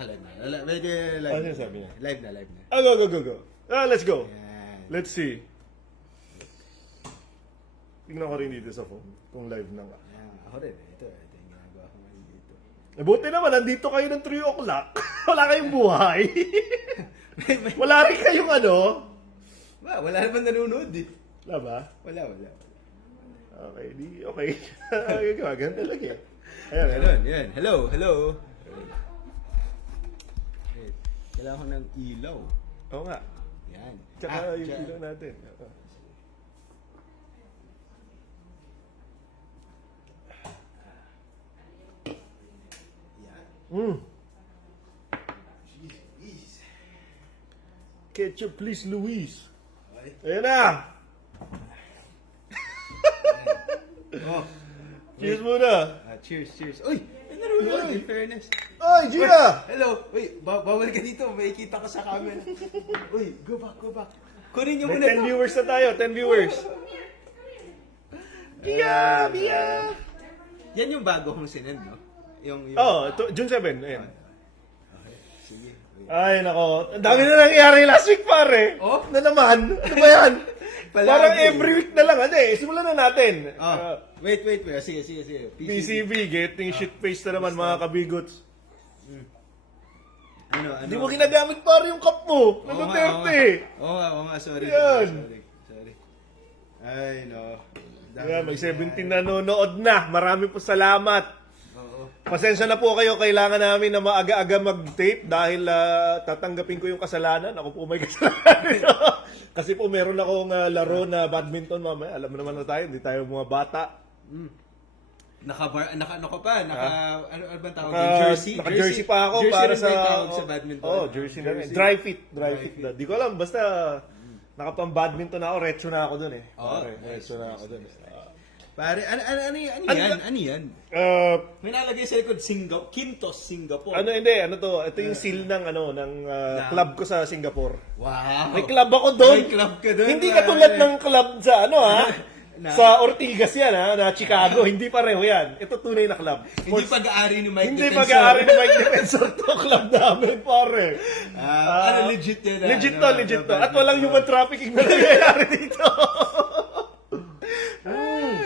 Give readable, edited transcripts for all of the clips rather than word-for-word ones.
Naka-live na. Medyo live. Ano sabi niya? Live na. Go. Let's go. Yan. Let's see. Tingnan ko rin dito sa phone kung live na nga. Yan. Ako rin. Ito yung ginagawa ko ngayon dito. Buti naman, nandito kayo ng 3 o'clock. Wala kayong buhay. Wala rin kayong ano. Wala naman nanonood eh. Wala ba? Wala. Okay. Gagawin talaga eh. Ayan. Ganun, yan. Hello. Wait, kailangan ko ng ilaw. Oo nga. Yan. Tsaka yung dyan. ilaw natin. Yan. Ketchup please, Luis. Okay. Ayan na! Oh. Cheers muna! Cheers. Uy! May nanonood in fairness. Oy, Gia! Hello! Uy, bawal ka dito. May kita ka sa camera. Uy, go back. Kunin niyo May muna 10 viewers na tayo, 10 viewers. Gia! Yan yung bago kong sinend, no? Oh, June 7. Ayan. Okay, sige. Wait. Ay, nako. Ang dami na nangyari last week, pare. Oh? Na naman? Ano ba yan? Palagi. Parang every week na lang. Ano eh, simulan na natin. Wait. Sige. PCB, getting shit-faced na naman, mga kabigots. Ano? Hindi mo ginagamit pare yung cup mo. Na Duterte. Oo nga. Sorry. Yan. Sorry. Ay, no. Ayan, may 17 nanonood na. Marami po salamat. Oo. Pasensya na po kayo, kailangan namin na maaga-aga mag-tape dahil tatanggapin ko yung kasalanan. Ako po may kasalanan. Kasi po meron akong laro na badminton mamaya. Alam mo naman na tayo, hindi tayo mga bata. Ano ka pa? Ano bang tawag? Naka-jersey pa ako jersey para rin ba sa... yung tawag sa badminton? Oh, jersey na rin. Dry fit. Di ko alam, basta nakapang-badminton ako, retso na ako dun eh. Pare, retso na ako dun. Pare, ano yan? May nalagay sa likod, Quintos, Singapore. Ano to? Ito yung seal ng club ko sa Singapore. Wow! May club ako doon. May club ka doon. Hindi katulad ng club sa sa Ortigas yan na Chicago. Hindi pareho yan. Ito tunay na club. Hindi pag-aari ni Mike Hindi Defensor. pag-aari ni Mike Defensor to club namin, pare. Legit yan. Legit to. At walang human trafficking na nangyayari dito.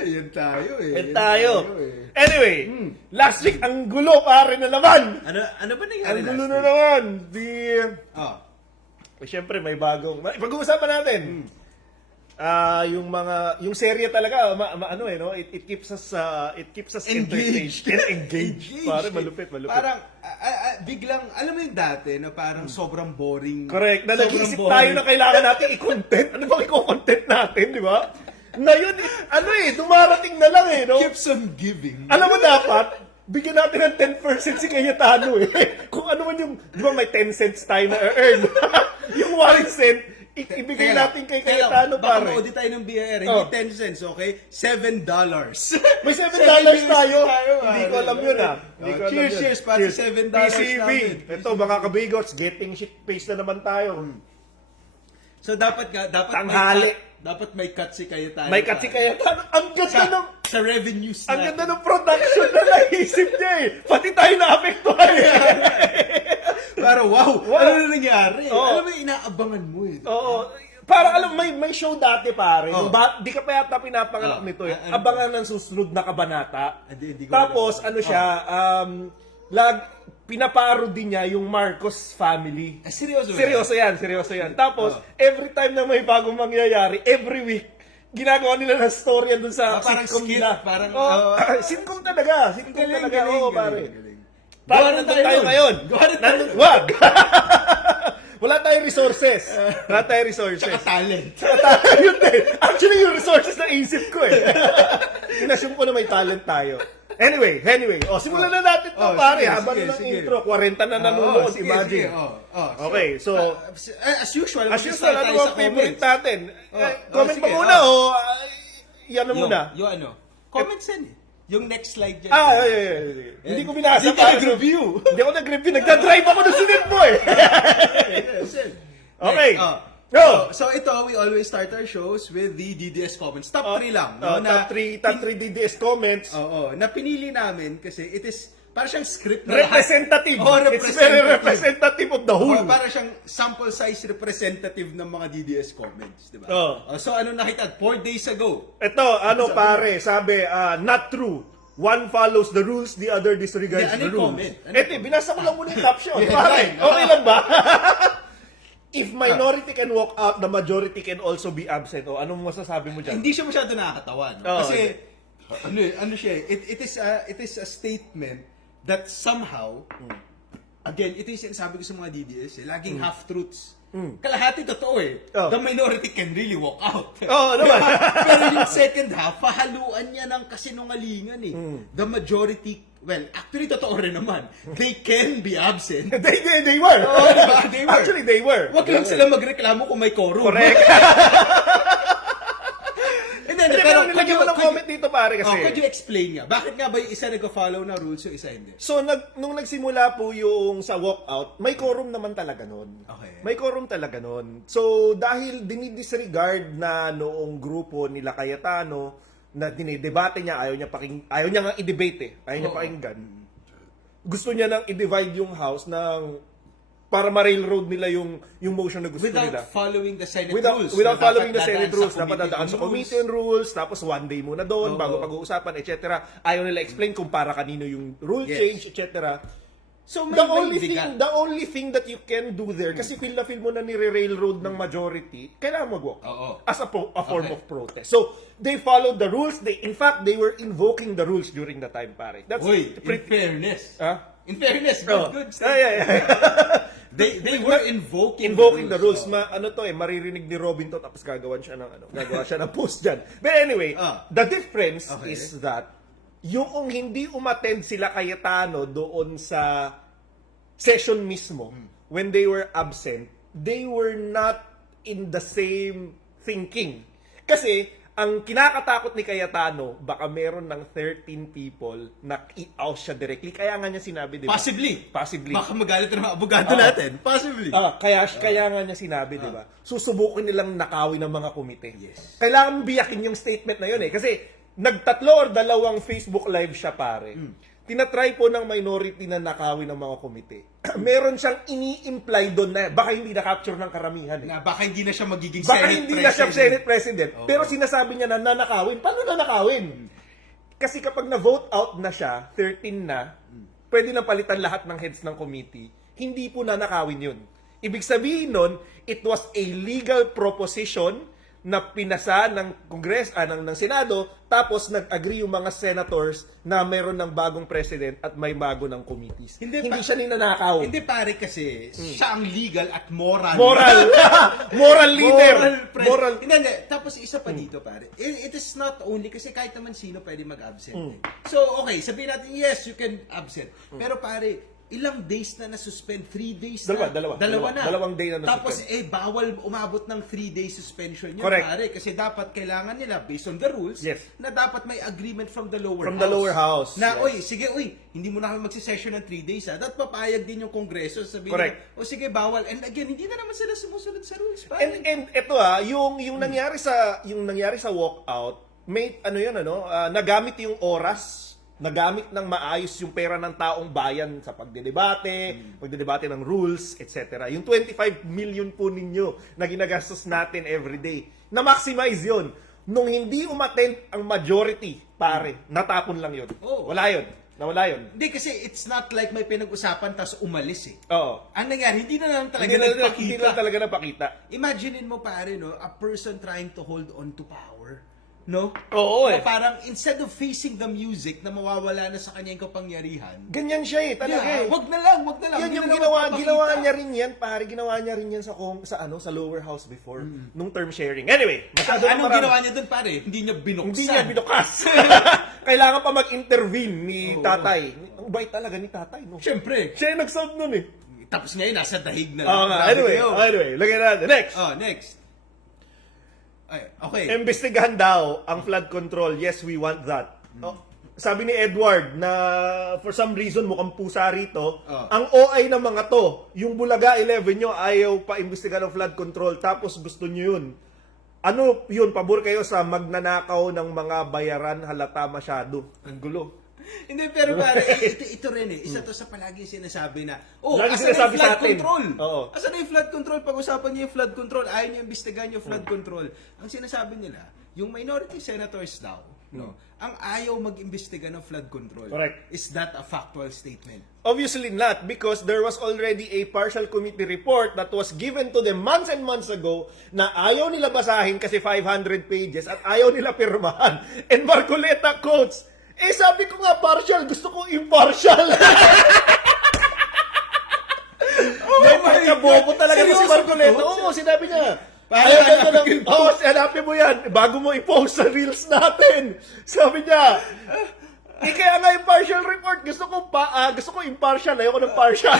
Yan tayo eh. Yan tayo. Anyway, last week, ang gulo pare na naman. Ano ba nangyari Ang gulo last na week? naman. Oh. Siyempre, may bagong... Pag-uusapan natin. Yung serye talaga, it keeps us Engaged. Engaged. Pare, malupit. Parang, biglang, alam mo yung dati, na parang sobrang boring. Correct. Na Sobrang nag-isip boring. tayo na kailangan natin i-content. Ano bang i-content natin, di ba? Ngayon, dumarating na lang eh, no? Keeps on giving. Alam mo dapat, bigyan natin ng 10% si Cayetano eh. Kung ano man yung, di ba may 10 cents tayo na earn? Yung 1 cent, ibigay natin kay Cayetano, Baka pare. ma-audit tayo ng BIR, hindi 10 cents, okay? $7. May $7 tayo. Hindi ko alam yun Hindi ko alam yun. Cheers para sa $7 PCB. namin. Ito mga kabigots, getting shit faced na naman tayo. So dapat Tanghali. Dapat may cut si Cayetano. May kasi Cayetano. Ang ganda ng... Sa revenues Ang na. ganda ng production na naisip niya eh. Pati tayo na-apektuhan eh. Pero wow, ano na nangyari? Oo. Alam mo, inaabangan mo eh. Oo. Para alam, may show dati pare. Oh. Di ka pa yata pinapanganak nito eh. Ano Abangan ng susunod na kabanata. Hindi ko Tapos alam. ano siya, pinaparody niya yung Marcos family. Seryoso? Seryoso yan. Tapos, every time na may bagong mangyayari, every week, ginagawa nila ng story dun sa parang sitcom skit, nila. parang, sitcom talaga. Sitcom talaga. Oo, pare. Galing. Paano nandun tayo ngayon? Wag! Wala tayong resources. Tsaka talent. Yun din. Actually, yung resources na isip ko eh. Inassume ko na may talent tayo. Anyway. Simulan na natin to, pare. Habang ng intro, 40 na nanonood, imagine. Okay, so... As usual, ano tayo bang sa favorite comments. natin? Comment sige, pa muna, yan na muna. Yung ano? Comments yan eh. Yung next slide dyan. Hindi ko binasa. Hindi ka nag-review. Hindi ako nag-review. Nagdadrive ako ng sunod mo eh. Okay. So ito, we always start our shows with the DDS comments. Top 3 lang. Top 3 DDS comments. Na pinili namin kasi it is para siyang script na Representative. Oh, It's very representative of the whole. Para siyang sample size representative ng mga DDS comments, di ba? Oh. So ano nakita? 4 days ago. Ito, pare, sabi, not true. One follows the rules, the other disregards the Ano yung rules. comment? Ano Ito, binasa ko lang muna yung caption. Yeah, Pare, right. okay lang ba? If minority can walk out, the majority can also be absent. O, anong masasabi mo dyan? Hindi siya masyado nakakatawa, no? Oh, Kasi ano siya, it is a statement that somehow again, ito yung sinasabi ko sa mga DDS, laging half-truths. Kalahati totoo eh. Oh. The minority can really walk out. Oo, naman. Pero yung second half, pahaluan niya ng kasinungalingan eh. The majority, well, actually totoo rin naman. They can be absent. They were. Oo, diba? They were. Actually, they were. Huwag lang sila magreklamo kung may quorum. Correct. Hindi, Pero nilagyan mo ng comment dito, pare, kasi. could you explain nga? Bakit nga ba yung isa nag-follow na rules, yung isa hindi? So, nung nagsimula po yung sa walkout, may quorum naman talaga nun. Okay. May quorum talaga nun. So, dahil dinidisregard na noong grupo nila Cayetano, na dinidebate niya, ayaw niya nga i-debate eh. Ayaw niya Oo. pakinggan. Gusto niya nang i-divide yung house ng para ma-railroad nila yung motion na gusto Without nila. following the Senate Without rules. without Na following the dapat Senate dadaan rules, dapat dadaan sa committee and rules, tapos one day muna doon, Oo. bago pag-uusapan, etc. Ayaw nila explain kung para kanino yung rule Yes. change, etc. So, The only thing that you can do there, kasi feel na feel mo na nire-railroad ng majority, kailangan mag-walk Oo. as a form Okay. of protest. So, they followed the rules. In fact, they were invoking the rules during the time, pare. That's Uy, in fairness. Ah? In fairness, Oh. good. Yeah. They were invoking the rules. Maririnig ni Robin to, tapos gagawa siya ng post dyan. But anyway, the difference Okay. is that yung hindi umattend sila Cayetano doon sa session mismo, when they were absent, they were not in the same thinking. Kasi, ang kinakatakot ni Cayetano, baka meron ng 13 people na i-out siya directly. Kaya nga niya sinabi, di ba? Possibly. Baka magalit na mga abogado natin. Possibly. Kaya nga niya sinabi, di ba? Susubukin nilang nakawin ng mga komite. Yes. Kailangan biyakin yung statement na yun eh. Kasi nagtatlo or dalawang Facebook live siya, pare. Tinatry po ng minority na nakawin ng mga komite. Meron siyang ini-imply doon na baka hindi na-capture ng karamihan eh. Na baka hindi na siya magiging Baka Senate hindi President. na siya Senate President. Oo. Pero sinasabi niya na nanakawin. Paano nanakawin? Kasi kapag na-vote out na siya, 13 na, pwede na palitan lahat ng heads ng committee. Hindi po nanakawin yun. Ibig sabihin nun, it was a legal proposition na pinasa ng Congress, ng Senado, tapos nag-agree yung mga senators na mayroon ng bagong president at may bago ng committees. Hindi siya ninanakaw. Hindi pare kasi, siya ang legal at moral. Moral leader. Moral. Hindi. Tapos isa pa dito pare. It is not only kasi kahit naman sino pwede mag-absent. eh. So okay, sabihin natin yes, you can absent. Pero pare, ilang days na na-suspend? 3 days na? Dalawa na. Dalawang day na Tapos na-suspend. bawal umabot ng 3 days suspension yun, Correct. pare. Kasi dapat kailangan nila, based on the rules, Yes. na dapat may agreement from the lower From house. the lower house, Na, yes. hindi mo na kami magsisession ng 3 days, ha? Dapat papayag din yung Kongreso. Sabihin Correct. na, sige, bawal. And again, hindi na naman sila sumusunod sa rules, pare. And ito yung nangyari sa walkout, may nagamit yung oras, nagamit ng maayos yung pera ng taong bayan sa pagdedebate ng rules, etc. Yung 25 million po ninyo na ginagastos natin every day, na-maximize yun. Nung hindi umattend ang majority, pare, natapon lang yun. Oo. Nawala yun. Hindi kasi it's not like may pinag-usapan tapos umalis eh. Oo. Ang nangyari, hindi na lang talaga Hindi nagpakita. na talaga napakita. Imaginein mo pare, no, a person trying to hold on to power, no? Oo Na eh. parang instead of facing the music na mawawala na sa kanya yung kapangyarihan, Ganyan siya eh, talaga eh. wag na lang. Yan Hindi yung na lang ginawa magpapakita. niya rin yan, pare. Ginawa niya rin yan sa lower house before, nung term sharing. Anyway, masyado Anong marami. ginawa niya dun pare? Hindi niya binuksan. Hindi niya binukas. Kailangan pa mag-intervene ni tatay. Ang bait talaga ni tatay, no? Siyempre. Siya yung nag-solve nun eh. Tapos ngayon, nasa dahig na. Oo nga. Grabe Anyway, lagyan natin. Next. Next. Ay, okay. Imbestigahan daw ang flood control. Yes, we want that. Sabi ni Edward na for some reason mukhang pusa rito, ang OI ng mga to, yung Bulaga 11 nyo ayaw pa imbestigahan ng flood control tapos gusto nyo yun. Ano yun? Pabor kayo sa magnanakaw ng mga bayaran halata masyado. Ang gulo. Hindi, pero pare, ito rin isa to sa palagi sinasabi na, Lagi asan na sinasabi yung sa flood atin. control? Oo. Asan na yung flood control? Pag-usapan niyo yung flood control, ayaw niyo imbestigahan yung flood control. Ang sinasabi nila, yung minority senators daw, no, ang ayaw mag-imbestiga ng flood control. Correct. Is that a factual statement? Obviously not, because there was already a partial committee report that was given to them months and months ago na ayaw nila basahin kasi 500 pages at ayaw nila pirmahan. And Marcoleta quotes, sabi ko nga partial, gusto ko impartial. May pagkabobo talaga si Seryoso Marcoleta. to? Oo, sinabi niya. Parang Hanapin mo yan. Bago mo i-post sa reels natin. Sabi niya, kaya nga impartial report. Gusto ko impartial. Ayoko ng partial.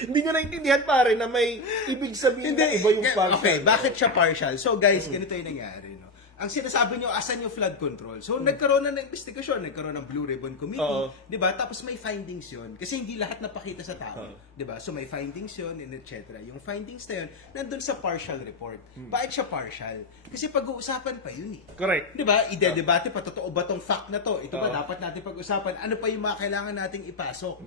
Hindi niya naintindihan pare na may ibig sabihin na iba yung partial. Okay, bakit siya partial? So guys, ganito yung nangyari. No? Ang sinasabi nyo, asan yung flood control? So nagkaroon na ng investigasyon, nagkaroon ng Blue Ribbon Committee, Oo. di ba? Tapos may findings yon kasi hindi lahat napakita sa tao, di ba? So may findings yon and etc. Yung findings na yun, nandun sa partial report. Bakit siya partial? Kasi pag-uusapan pa yun eh. Correct. Di ba? Ide-debate pa, totoo ba tong fact na to? Ito ba dapat natin pag-usapan? Ano pa yung mga kailangan nating ipasok?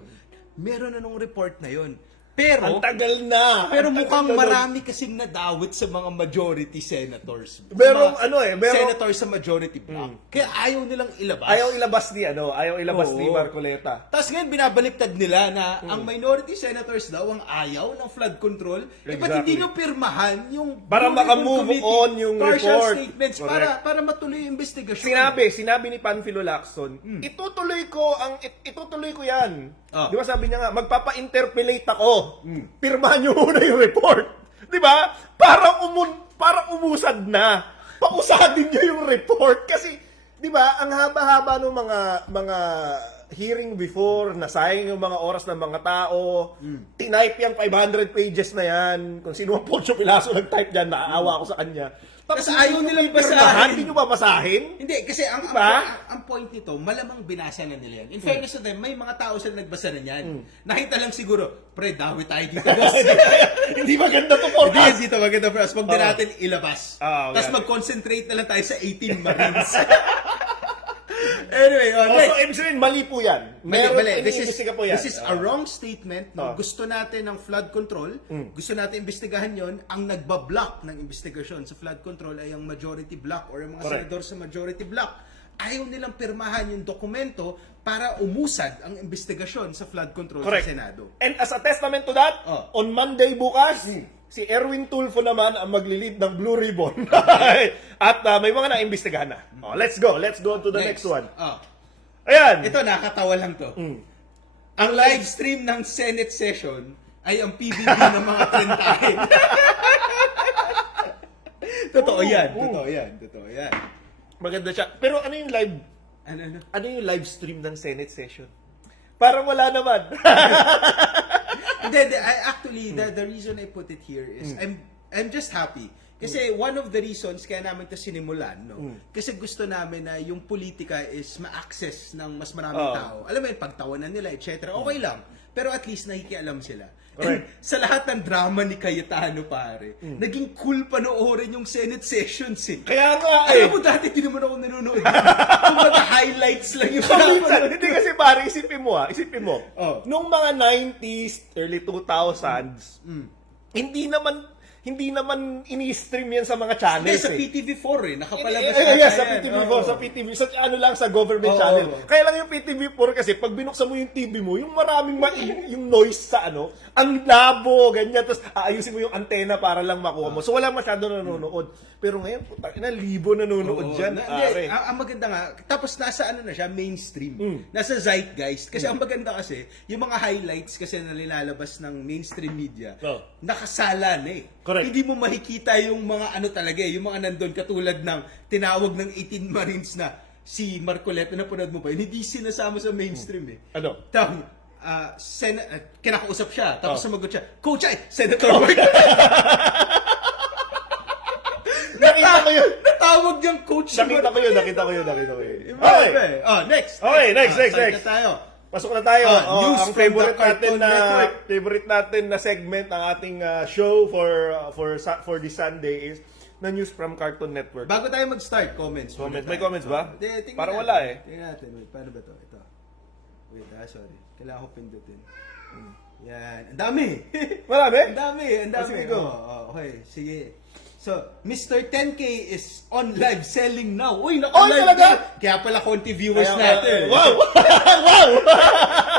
Meron na nung report na yun. Pero, Ang tagal na. pero Ang mukhang tagal na. marami kasing nadawit sa mga majority senators. Merong Sa mga ano eh, merong- senators sa majority bloc. Kaya ayaw nilang ilabas. Ayaw ilabas ni Oo. Marcoleta. Tapos ngayon binabaliktad nila na ang minority senators daw ang ayaw ng flood control. Eh ba't hindi Exactly. nyo pirmahan yung Para Blue Ribbon makamove Committee on yung partial report. statements Correct. para matuloy yung investigasyon. Sinabi ni Panfilo Lacson, itutuloy ko yan. Ah. Di ba sabi niya nga, magpapa-interpellate ako. Pirmahan niyo muna yung report. Di ba? Para umusad na. Pausadin niyo yung report. Kasi, di ba, ang haba-haba ng mga hearing before, nasayang yung mga oras ng mga tao, tinype yung 500 pages na yan. Kung sino ang Poncho Pilaso nag-type dyan, naaawa ako sa kanya. Tapos ayaw nilang basahin. basahin. Hindi nyo babasahin? Hindi, kasi Diba? ang point nito, malamang binasa na nila yan. In fairness to them, may mga tao sila nagbasa na yan. Nakita lang siguro, pre, dawit tayo dito, boss. Hindi maganda to for us. Hindi dito maganda for us. Huwag din natin ilabas. Oo, Tapos okay. mag-concentrate na lang tayo sa 18 Marines. Anyway, So, ibig sabihin, mali po yan. Mali. Iniimbestiga po yan. This is a wrong statement. No? Oh. Gusto natin ng flood control. Gusto natin imbestigahan yon. Ang nagbablock ng investigasyon sa flood control ay ang majority block or ang mga Correct. senador sa majority block. Ayaw nilang pirmahan yung dokumento para umusad ang investigasyon sa flood control Correct. sa Senado. And as a testament to that, Oh. on Monday bukas, si Erwin Tulfo naman ang maglilid ng Blue Ribbon. At may mga naimbestigahan na. Oh, let's go to the next one. Ayan. Ito, nakakatawa lang to. Ang live stream ng Senate session ay ang PBB ng mga trentahin. Totoo yan. Maganda siya. Pero ano yung live? Ano? Ano yung live stream ng Senate session? Parang wala naman. Hindi, actually, the reason I put it here is I'm just happy. Kasi one of the reasons kaya namin ito sinimulan, no? Kasi gusto namin na yung politika is ma-access ng mas maraming tao. Alam mo yun, pagtawanan nila, etc. Okay lang. Pero at least nakikialam sila. And sa lahat ng drama ni Cayetano, pare, naging cool panoorin yung Senate sessions eh. Kaya nga eh. Alam mo, dati di naman ako nanonood. Kumbaga highlights lang yung Minsan, hindi kasi pare, isipin mo. Oh. Nung mga 90s, early 2000s, hindi naman ini-stream yan sa mga Hindi, channels sa eh. PTV4 eh. Nakapalabas Yes, sa yan. PTV4, Oo. sa PTV, sa ano lang, sa government Oo. channel. Kaya lang yung PTV4 kasi, pag binuksan mo yung TV mo, yung maraming yung noise sa ano, ang labo, ganyan, tapos aayusin mo yung antena para lang makuha mo. So, wala masyado nanonood. Pero ngayon, libo nanonood Oo. dyan. Hindi, ang maganda nga, tapos nasa ano na siya, mainstream. Nasa zeitgeist. Kasi ang maganda kasi, yung mga highlights kasi na nilalabas ng mainstream media, Oh. nakasala na eh. Correct. Hindi mo makikita yung mga ano talaga eh, yung mga nandun katulad ng tinawag ng 18 Marines na si Marcoleta, napanood mo ba? Hindi sinasama sa mainstream eh. Ano? Tapos, kinakausap siya, tapos sumagot siya, Coach ay, Senator Nakita ko yun. Natawag niyang coach. Nakita ko yun. Okay. Okay. Next. Okay, next. Start na tayo. Pasok na tayo. News Ang from favorite the Cartoon natin na segment ng ating show for this Sunday is na news from Cartoon Network. Bago tayo mag-start, comments. Comment. muna May tayo. comments ba? Tingnan Parang natin. wala eh. Tingnan natin. Wait, paano ba to? Ito. Wait, sorry. Kailangan ko pindutin. Yan. Ang dami! Marami? Ang dami. sige, go. Okay, sige. So, Mr. 10K is on live selling now. Uy, Oh, naka-live talaga? na. Kaya pala konti viewers Kaya- natin. Wow! Wow!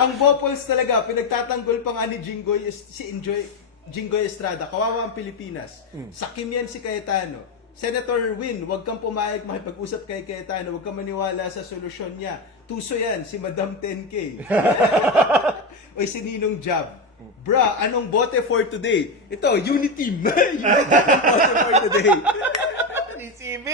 Ang Bopols talaga, pinagtatanggol pa nga ni Jinggoy, si Jinggoy Estrada. Kawawa ang Pilipinas. Sakim yan si Cayetano. Senator Win, huwag kang pumayag makipag-usap kay Cayetano. Huwag kang maniwala sa solusyon niya. Tuso yan, si Madam 10K. Oy, si Ninong Jab. Bra, anong bote for today? Ito, Uniteam. Uniteam ang bote for today. DCB!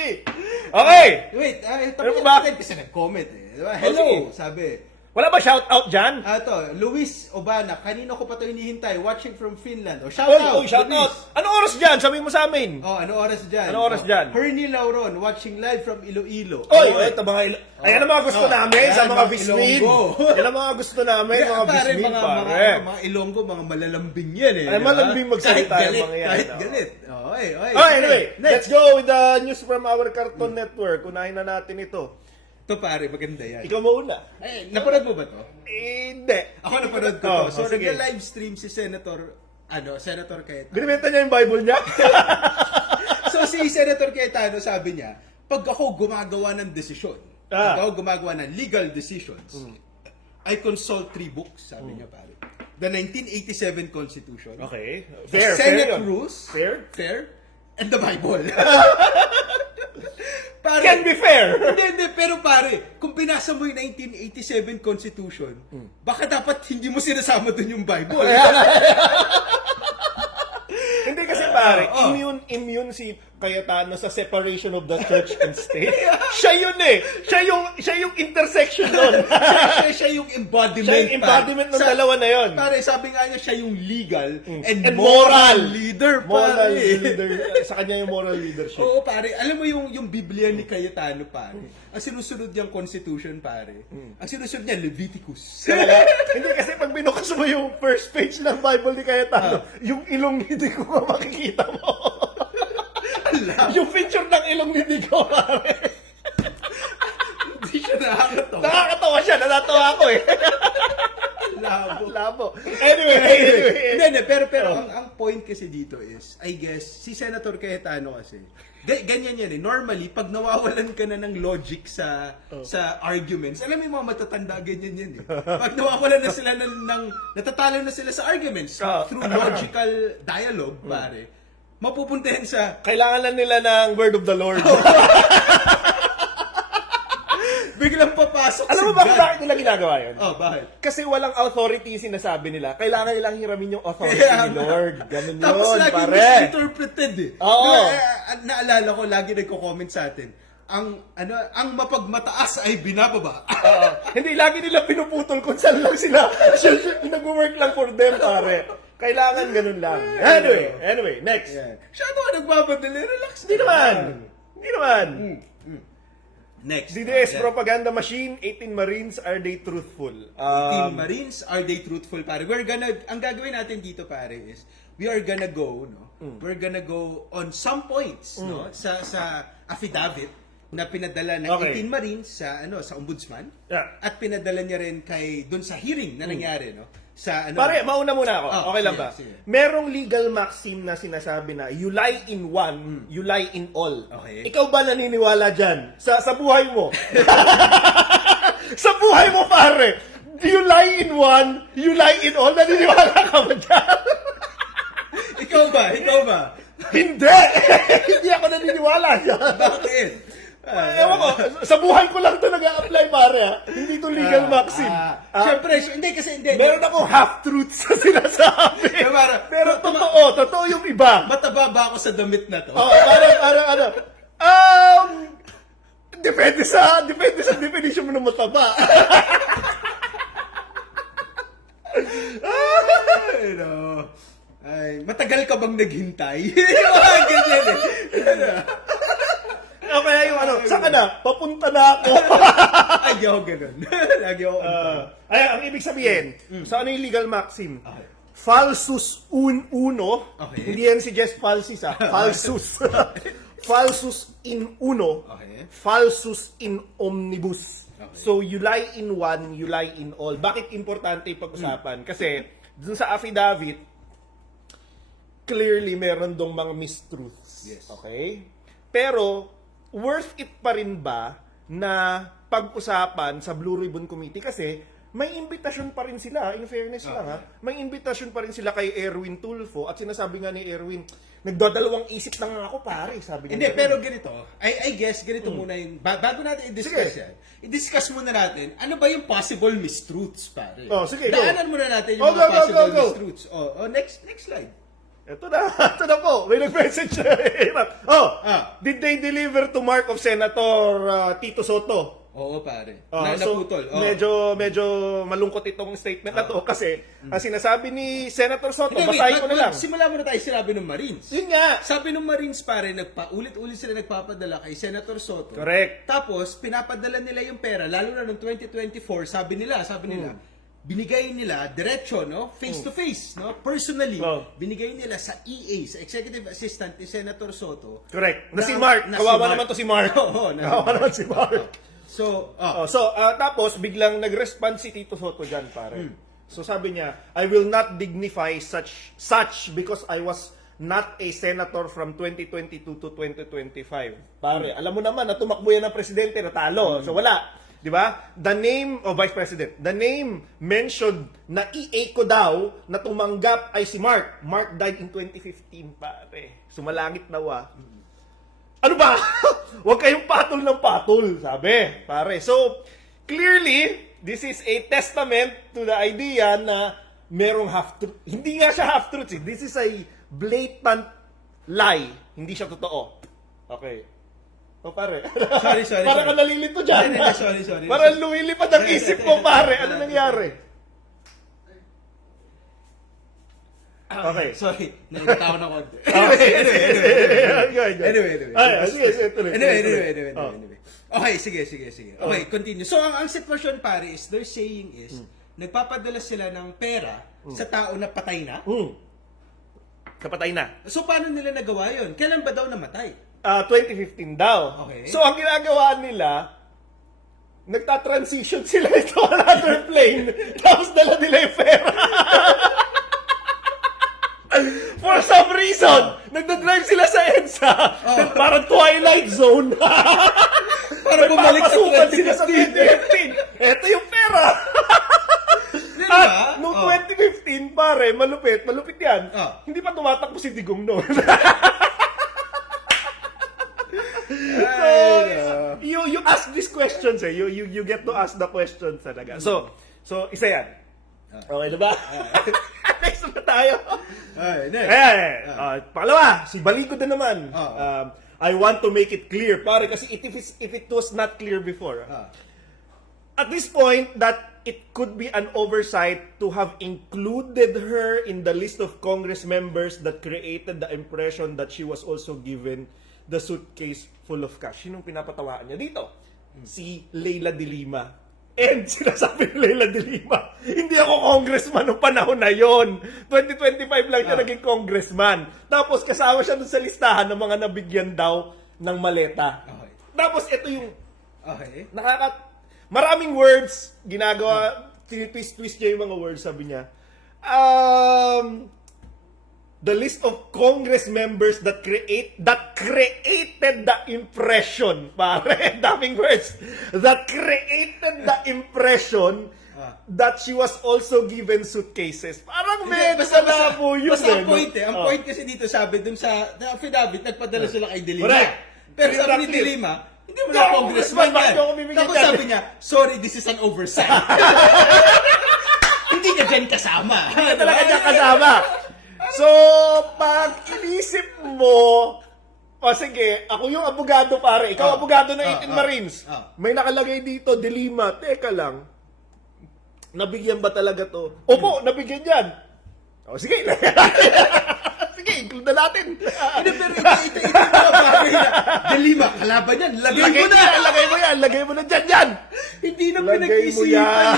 Okay! Wait, Ano tapos ba? natin kasi nag-comment eh. Diba? Hello, sige. sabi. Wala ba shoutout dyan? Ito, Luis Obana, kanino ko pa ito hinihintay? Watching from Finland. Shout out! Shoutout! Luis. Anong oras dyan? Sabihin mo sa amin. Ano oras dyan? Ano oras dyan? Hernie Lauron, watching live from Iloilo. Oy, ito mga ayan ang mga gusto namin Ayan, sa mga mga Vismin. Ilonggo. Yan ang mga gusto namin, mga Vismin, pare. mga Ilonggo, mga malalambing yan eh. Ay, diba? malambing magsalita Kahit yung mga yan, Kahit oh. galit. Okay. Oh, anyway, let's Next. go with the news from our Cartoon Network. Unahin na natin ito. Ito pare, maganda yan. Ikaw mauna. Napanood mo ba to? Hindi. Ako napanood ko Oh, to. So, sige. nag-live stream si Senator Cayetano. Binibenta niya yung Bible niya? So si Senator Cayetano sabi niya, pag ako gumagawa ng desisyon, pag ako gumagawa ng legal decisions, I consult 3 books, sabi niya pare. The 1987 Constitution, Okay. the Fair, Senate fair yun. Rules, Fair? and the Bible. Pare, Can be fair. Hindi, pero pare, kung binasa mo yung 1987 Constitution, baka dapat hindi mo sinasama dun yung Bible. Hindi kasi pare, immune si Cayetano sa separation of the church and state. Siya yun eh. Siya yung intersection nun. siya yung embodiment. Siya yung embodiment ng dalawa na yun. Pare, sabi nga niya, siya yung legal and And moral leader. Moral pare. leader. Sa kanya yung moral leadership. Oo, pare. Alam mo yung Biblia ni Cayetano, pare. Ang sinusunod niyang Constitution, pare. Ang sinusunod niya, Leviticus. Hindi kasi pag binukas mo yung first page ng Bible ni Cayetano, yung ilong ni Dico nga makikita mo. Yung picture ng ilong ni Dico, pare. Hindi siya nakakatawa. Nakakatawa siya, natatawa ako eh. Labo. Anyway. Hindi, pero ang point kasi dito is, I guess, si Senator Cayetano kasi, ganyan yan eh. Normally, pag nawawalan ka na ng logic sa arguments, alam mo yung mga matatanda, ganyan yan eh. Pag nawawalan na sila natatalo na sila sa arguments through logical dialogue, pare, mapupuntahan sa Kailangan lang nila ng word of the Lord. biglang papasok Alam mo si ba God. kung bakit nila ginagawa yun? Oh, bakit? Kasi walang authority sinasabi nila. Kailangan nilang hiramin yung authority Kaya ni Lord. Ganun Tapos yun, lagi pare. misinterpreted eh. Oo. Diba, naalala ko, lagi nagko-comment sa atin, ang mapagmataas ay binababa. Hindi, lagi nila pinuputol kung saan lang sila. Nag-work lang for them, pare. Kailangan ganun lang. Anyway, next. Siya ka nagmamadali, relax. Hindi naman. Next. DDS propaganda machine, 18 Marines, are they truthful? Team Marines, are they truthful, pare? Ang gagawin natin dito, pare, is we are gonna go, we're gonna go on some points, sa affidavit na pinadala ng 18 Marines sa ombudsman. Yeah. At pinadala niya rin doon sa hearing na nangyari, sa Pare, mauna muna ako. Okay lang sige, ba? sige. Merong legal maxim na sinasabi na you lie in one, you lie in all. Okay. Ikaw ba naniniwala dyan? Sa buhay mo? Sa buhay mo, pare! You lie in one, you lie in all. Naniniwala ka ba dyan? Ikaw ba? Hindi! Hindi ako naniniwala dyan. Bakit? Ewan ko, sa buhay ko lang ito nag-a-apply, pare. Hindi ito legal maxim. Siyempre, hindi. Meron akong half-truths sa sinasabi. Pero totoo yung iba. Mataba ba ako sa damit na to? Parang depende sa definition mo ng mataba. Ay, matagal ka bang naghintay? Ganyan eh. Okay, yung saan ka na? Papunta na ako. Ay, di ako ganun. Lagi ako Ay, ang ibig sabihin, sa ano yung legal maxim? Okay. Falsus uno. Okay. Hindi yan si Jess Falsis, Falsus. falsus in uno, Okay. falsus in omnibus. Okay. So, you lie in one, you lie in all. Bakit importante pag-usapan? Kasi, dun sa affidavit, clearly meron dong mga mistruths. Yes. Okay? Pero, worth it pa rin ba na pag-usapan sa Blue Ribbon Committee? Kasi, may imbitasyon pa rin sila, in fairness lang ha, may imbitasyon pa rin sila kay Erwin Tulfo at sinasabi nga ni Erwin, nagdadalawang isip na nga ako pare, sabi niya. Hindi, pero ganito, I guess, ganito muna yung, bago natin i-discuss Sige. yan, i-discuss muna natin, ano ba yung possible mistruths, pare? Oh, sige, go. Daanan muna natin yung Oh, mga go, possible go. mistruths. Next slide. Ito na po, may nag-message na. Did they deliver to Mark of Senator Tito Soto? Oo, pare. So, Naputol. medyo malungkot itong statement na to kasi ang sinasabi ni Senator Soto, Hindi, basahin ko na lang. Simula muna tayo sinabi ng Marines. Yun nga. Sabi ng Marines, pare, ulit-ulit sila nagpapadala kay Senator Soto. Correct. Tapos, pinapadala nila yung pera, lalo na noong 2024, sabi nila, binigay nila diretso, no? Face to face, no? Personally, binigay nila sa EA, sa Executive Assistant ni Senator Soto. Correct. Na si Mark. Kawawa naman to si Mark. Oo, Kawawa naman si Mark. So, tapos biglang nag-respond si Tito Soto dyan, pare. So sabi niya, I will not dignify such because I was not a senator from 2022 to 2025. Pare, alam mo naman na tumakbo yan ng presidente, natalo. So wala. 'Di ba? The name of Vice President, the name mentioned na EA ko daw na tumanggap ay si Mark. Mark died in 2015, pare. Sumalangit daw. Ano ba? Huwag kayong patol ng patol, sabi. Pare. So, clearly, this is a testament to the idea na merong half-truth. Hindi nga siya half-truth. This is a blatant lie. Hindi siya totoo. Okay. O pare. Sorry. Parang ka nalilito dyan. Hindi, sorry. Parang lumilipad ang isip ko, pare. Ano nangyari? Okay. Sorry, nagkatawa na konti. Anyway. Okay, sige. Okay, continue. So, ang sitwasyon, pare, is they're saying is, nagpapadala sila ng pera sa tao na patay na. Kapatay na. So, paano nila nagawa yun? Kailan ba daw namatay? 2015 daw. Okay. So, ang ginagawa nila, nagta-transition sila ito another plane, tapos dala nila yung pera. For some reason, nagdadrive sila sa EDSA. Parang Twilight Zone. Para bumalik sa Papasukan sila sa 2015. 2015. Ito yung pera. Diba? At noong 2015, pare, malupit yan. Hindi pa tumatakbo si Digong noon. You ask these questions you get to ask the questions talaga. So isa yan. Okay na ba? Next na tayo. Next. Pangalawa, si Baligo na naman. I want to make it clear, pare, kasi if it was not clear before. At this point, that it could be an oversight to have included her in the list of Congress members that created the impression that she was also given the suitcase full of cash. Sinong pinapatawaan niya dito? Si Leila de Lima. And sinasabi ni Leila de Lima, hindi ako congressman noong panahon na yon. 2025 lang siya naging congressman. Tapos kasama siya dun sa listahan ng mga nabigyan daw ng maleta. Okay. Tapos ito yung Okay. maraming words ginagawa, twist niya yung mga words, sabi niya. The list of Congress members that created the impression, pare, daming words, that created the impression that she was also given suitcases. Parang medyo malabo yun. Basta ang point ang point kasi dito sabi dun sa affidavit, nagpadala sila kay De Lima. Correct. Pero sabi ni De Lima, hindi mo na congressman bakit yan. ako bibigyan Tapos dyan? sabi niya, sorry, this is an oversight. Hindi ka dyan kasama. Hindi talaga niya kasama. So, pag inisip mo, sige, ako yung abogado, pare. Ikaw abogado ng 18 Marines. May nakalagay dito, De Lima. Teka lang. Nabigyan ba talaga to? Opo, nabigyan yan. Sige. Sige, include na natin. Pero ito pare. De Lima, kalaban yan. Lagay mo na dyan yan. Hindi na Lagay mo pinag-isipan. yan.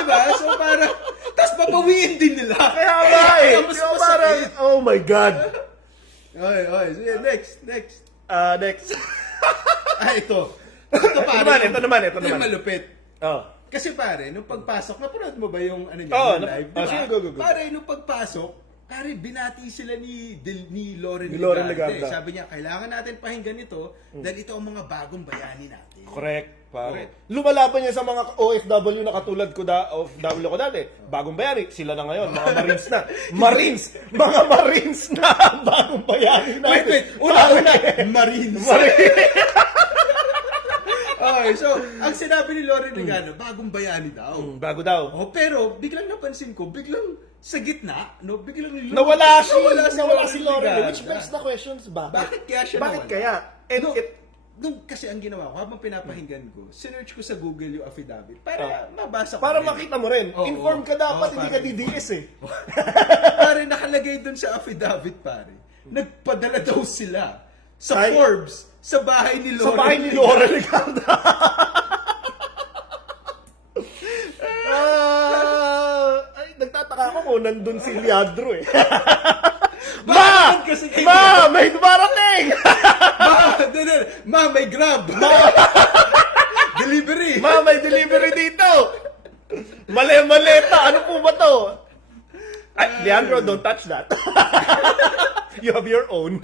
Diba? So para, tapos papawiin din nila. Kaya nga Mas parang, oh my God. Okay. Sige, next. Next. Ito. Ito pare. Ito naman. Yung malupit. Oh. Kasi pare, nung pagpasok, napanood mo ba yung ano niya, Oo, yung live? Diba? sige, go. Pare, nung pagpasok, pare, binati sila ni Loren Legarda. Legarda. Sabi niya, kailangan natin pakinggan ito dahil ito ang mga bagong bayani natin. Correct, pare. Lumalaban niya sa mga OFW na katulad ko OFW ko dati. Bagong bayani, sila na ngayon, mga Marines na. Mga Marines na ang bagong bayani natin. Wait. Una. Marines. Okay, so, ang sinabi ni Loren Legarda, bagong bayani daw. Bago daw. Oh, pero biglang napansin ko, biglang sa gitna, no, biglang Nawala si Loren Loren. Legarda. Which begs the questions, Bakit kaya siya Bakit nawala? kaya? And No, it, nung kasi ang ginawa ko, habang pinapahinggan ko, sinearch ko sa Google yung affidavit para mabasa ko. para rin. makita mo rin. Oo. Inform ka dapat, Oo, hindi ka pare. DDS eh. Pare, nakalagay dun sa affidavit, pare. Nagpadala daw sila sa Forbes, sa bahay ni Loren. Sa bahay ni Loren Legarda. Ay, nagtataka ako kung nandun si Leandro eh. Bakit kasi kay May dumarating! Ma, may grab! Delivery! May delivery dito! Maleta! Ano po ba to? Ay, Leandro, don't touch that. You have your own.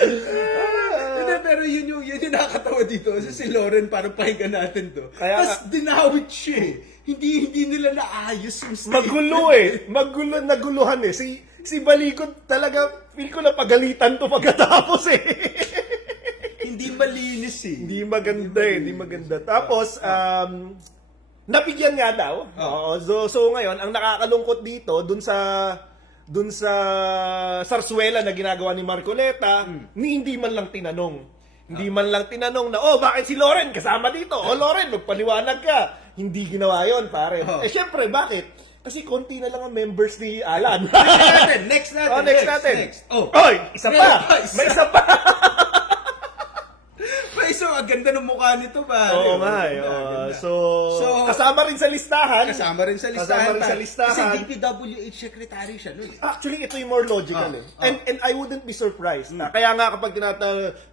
Hindi, pero yun yung nakakatawa dito. Kasi si Loren, parang pakinggan natin to. Kaya Tapos dinawit siya eh. Hindi nila naayos yung statement. Naguluhan eh. Si Balikod talaga, feel ko na pagalitan to pagkatapos eh. Hindi malinis eh. Hindi maganda. Tapos, nabigyan nga daw. Oo. So ngayon, ang nakakalungkot dito, dun sa sarsuela na ginagawa ni Marcoleta, hindi man lang tinanong. Hindi man lang tinanong na, bakit si Loren kasama dito? Loren, magpaliwanag ka. Hindi ginawa yon pare. Syempre, bakit? Kasi konti na lang ang members ni Alan. Next natin. Next. Oh. Oy, isa pa. Isa. May isa pa. So, ang ganda ng mukha nito ba? Oo nga eh. So, kasama rin sa listahan. Kasama rin sa listahan. Kasi Kasi DPWH secretary siya nun eh. actually, ito yung more logical eh. And I wouldn't be surprised. Kaya nga kapag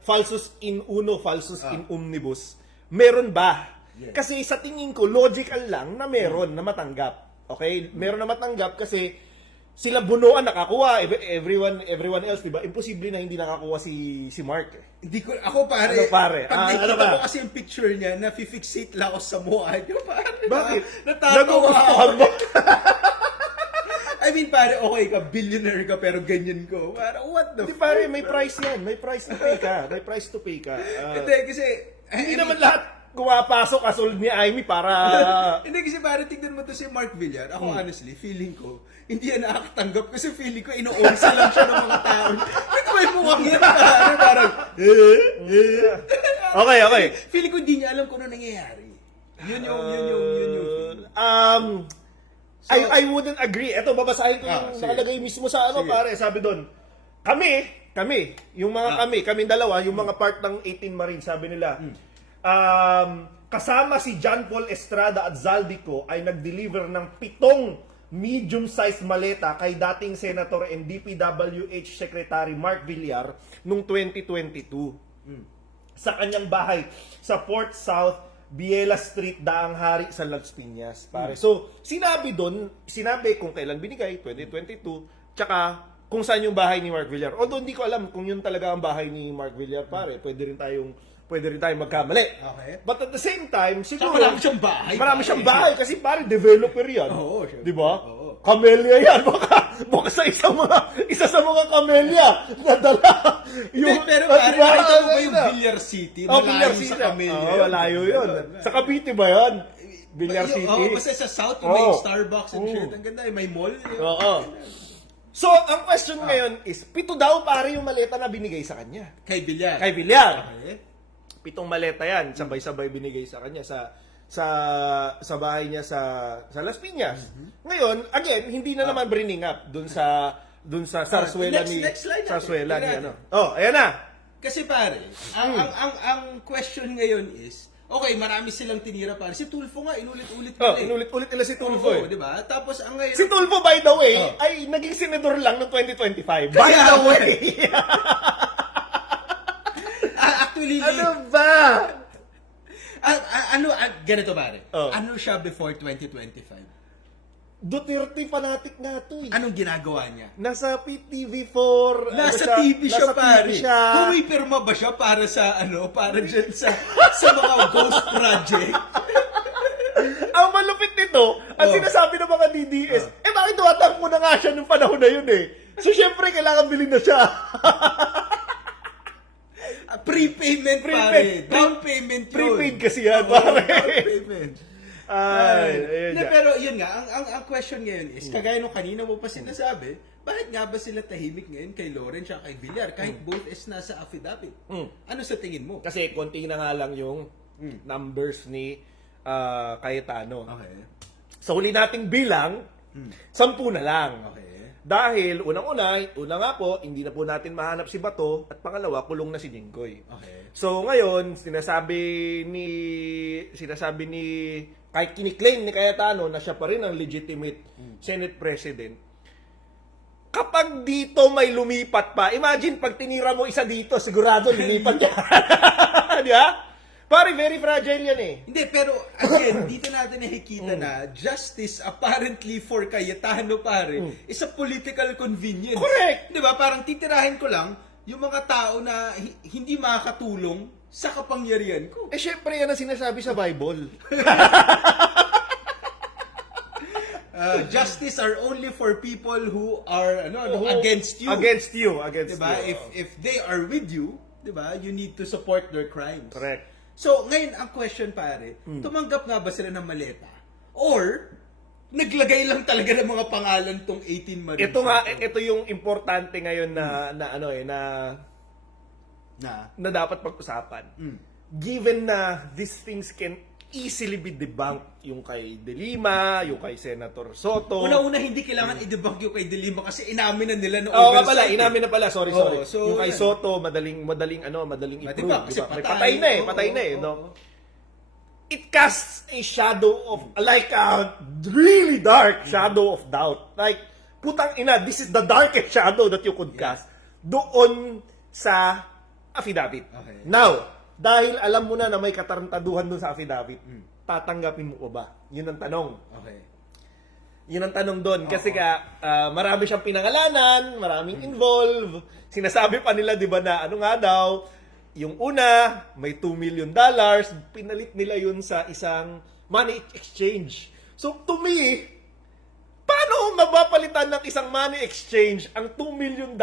falsus in uno, falsus in omnibus, meron ba? Yes. Kasi sa tingin ko, logical lang na meron na matanggap. Okay? Meron na matanggap kasi sila bunuan nakakuha, everyone else, diba? Imposible na hindi nakakuha si Mark. Hindi ko, ako pare, Ano pare? pag nakikita ano ba? ko kasi yung picture niya, na-fixate lang ako sa mukha niya, pare. Bakit? Natatawa Nagugustuhan ako. mo? I mean, pare, okay ka, billionaire ka, pero ganyan ko. Parang, what the Hindi pare, may price yan. May price to pay ka. Hindi, kasi, Hindi naman lahat pumapasok kasulad ni Amy para... Hindi kasi pare, tignan mo to si Mark Villar. Ako honestly, feeling ko, hindi yan nakakatanggap kasi feeling ko ino-onsa lang siya ng mga tao. Ito ba yung mukhang yan? Parang, Okay. feeling ko hindi niya alam kung ano nangyayari. Yun yung feeling. I wouldn't agree. Ito, babasahin ko yung sige. nakalagay mismo sa ano, Sige. pare. Sabi doon, kami, yung mga kaming dalawa, yung mga part ng 18 Marines, sabi nila, kasama si John Paul Estrada at Zaldico ay nag-deliver ng 7 medium-sized maleta kay dating Senator and DPWH Secretary Mark Villar noong 2022 sa kanyang bahay sa Port South, Biela Street, Daang Hari sa Las Piñas, pare. So, sinabi kung kailan binigay, 2022, tsaka kung saan yung bahay ni Mark Villar. Although hindi ko alam kung yun talaga ang bahay ni Mark Villar, pare. Pwede rin tayong magkamali. Okay. But at the same time, siguro... Marami siyang bahay. Marami siyang bahay kasi pare, developer yan. Oo, syempre. Di ba? Oo. Camellia yan. Baka sa isa sa mga camellia nadala. Hindi, pero pare, nakita mo ba yung Villar City? Villar Malayo City. sa Camellia. Malayo yun. Sa Cavite ba yan? Villar City. Basta sa South, may Starbucks and shit. Ang ganda, may mall. Oo. So, ang question ngayon is, 7 daw pare yung maleta na binigay sa kanya. Kay Villar. Kay Villar. Okay. 7 maleta yan, sabay-sabay binigay sa kanya sa bahay niya sa Las Piñas. Ngayon, again, hindi na naman bringing up dun sa sarsuela Next slide natin. sarsuela ni Tingnan ano. Ayan na. Kasi pare, ang question ngayon is, okay, marami silang tinira pare. Si Tulfo nga, inulit-ulit Oh, nila eh. inulit-ulit nila si Tulfo Oo, eh. di ba? Tapos ang ngayon, Si Tulfo, by the way, Oh. ay naging senador lang noong 2025. By Kaya the nga way! actually, Ano ba? ganito pare. Oh. Ano siya before 2025? Duterte fanatic nga to eh. Anong ginagawa niya? Nasa PTV4. Nasa TV siya, nasa pare. TV siya. Pumipirma ba siya para sa, para dyan sa mga ghost project? Ang malupit nito, ang Oh. sinasabi ng mga DDS, bakit tumatakbo na nga siya nung panahon na yun eh. So, syempre, kailangan bilhin na siya. Prepayment, Prepaid. pare. Down payment yun. Prepaid kasi yan, Oo, pare. down payment. Ayun Hindi, nga. pero yun nga, ang question ngayon is, kagaya nung kanina mo pa sinasabi, bakit nga ba sila tahimik ngayon kay Loren at kay Villar kahit both is nasa affidavit? Ano sa tingin mo? Kasi konti na nga lang yung numbers ni Cayetano. Okay. Sa huli nating bilang, 10 na lang. Okay. Dahil, una nga po, hindi na po natin mahanap si Bato, at pangalawa, kulong na si Jinggoy. Okay. So, ngayon, sinasabi ni, kahit kiniklaim ni Cayetano na siya pa rin ang legitimate Senate President, kapag dito may lumipat pa, imagine pag tinira mo isa dito, sigurado lumipat yan. Di ba? Pare, very fragile yan eh. Hindi, pero again, dito natin nakikita na justice apparently for Cayetano, pare, is a political convenience. Correct. Di ba? Parang titirahin ko lang yung mga tao na hindi makakatulong sa kapangyarihan ko. Eh, syempre yan ang sinasabi sa Bible. Justice are only for people who are against you. Against you. Against Diba? you. If they are with you, diba, you need to support their crimes. Correct. So, ngayon ang question pare, tumanggap nga ba sila ng maleta? Or, naglagay lang talaga ng mga pangalan tong 18 Marines? Ito yung importante ngayon na dapat pag-usapan. Given na these things can easily be debunked, yung kay De Lima, yung kay Senator Soto. Una-una, hindi kailangan i-debunk yung kay De Lima kasi inamin na nila no Oo nga oversight. pala, inamin na pala. Sorry. So, yung kay yan. Soto, madaling i-prove. Diba? Kasi Diba? May patay na eh, Oo. no? It casts a shadow of, like a really dark shadow of doubt. Like, putang ina, this is the darkest shadow that you could cast doon sa affidavit. Okay. Now, dahil alam mo na may katarantaduhan doon sa affidavit, tatanggapin mo ba? Yun ang tanong. Okay. Yun ang tanong doon. Kasi marami siyang pinangalanan, maraming involved. Sinasabi pa nila, di ba, na ano nga daw, yung una, may $2 million, pinalit nila yun sa isang money exchange. So, to me, paano mapapalitan ng isang money exchange ang $2 million?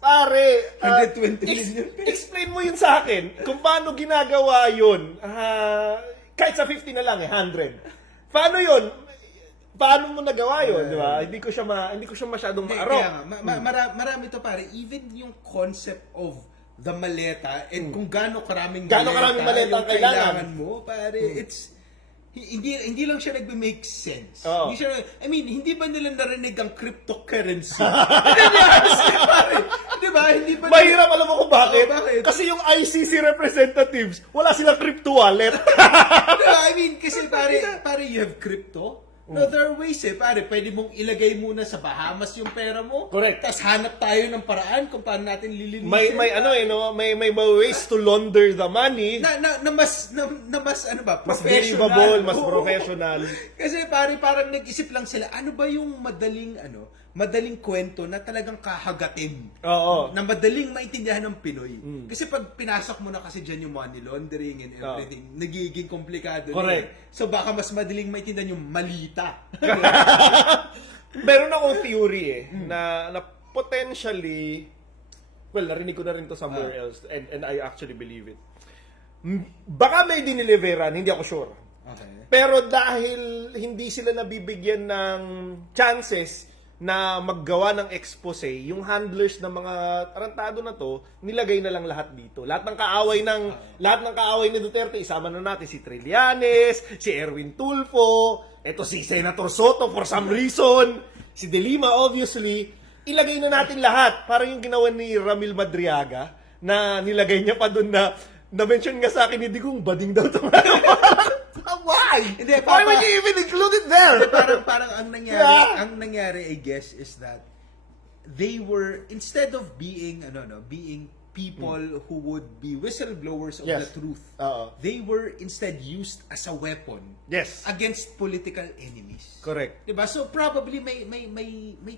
Pare, 120 million. Explain mo yun sa akin kung paano ginagawa yun. Kahit sa 50 na lang 100. Paano yun? Paano mo nagawa yun, di ba? Hindi ko siya masyadong maarok. Kaya nga, marami to pare. Even yung concept of the maleta and kung gaano karaming maleta yung ang kailangan mo, pare, it's hindi lang siya nagbe-make sense. Oo. Hindi ba nila narinig ang cryptocurrency? Pare, di ba? Hindi ba Mahirap, alam mo kung bakit? Oh, bakit? Kasi yung ICC representatives, wala silang crypto wallet. Kasi pare, you have crypto. No, there are ways pare. Pwede mong ilagay muna sa Bahamas yung pera mo. Correct. Tapos hanap tayo ng paraan kung paano natin lilinisin. may ways to launder the money. Na mas Mas professional. believable, mas Oo. professional. Kasi parang nag-isip lang sila, ano ba yung madaling kwento na talagang kahagatin. Oo. Na madaling maintindihan ng Pinoy. Kasi pag pinasok mo na kasi dyan yung money laundering and everything, nagiging komplikado. Correct. So baka mas madaling maintindihan yung malita. Meron akong theory na potentially, well, narinig ko na rin to somewhere else and I actually believe it. Baka may diniliveran, hindi ako sure. Okay. Pero dahil hindi sila nabibigyan ng chances na maggawa ng expose, yung handlers ng mga tarantado na to, nilagay na lang lahat dito. Lahat ng kaaway ni Duterte, isama na natin si Trillanes, si Erwin Tulfo, eto si Senator Soto for some reason, si De Lima obviously, ilagay na natin lahat. Parang yung ginawa ni Ramil Madriaga, na nilagay niya pa doon na na-mention nga sa akin ni Digong, bading daw ito. Why? Hindi, Why would you even include it there? parang ang nangyari, I guess, is that they were, instead of being people who would be whistleblowers of Yes. the truth, Oo. they were instead used as a weapon Yes. against political enemies. Correct. Diba? So probably may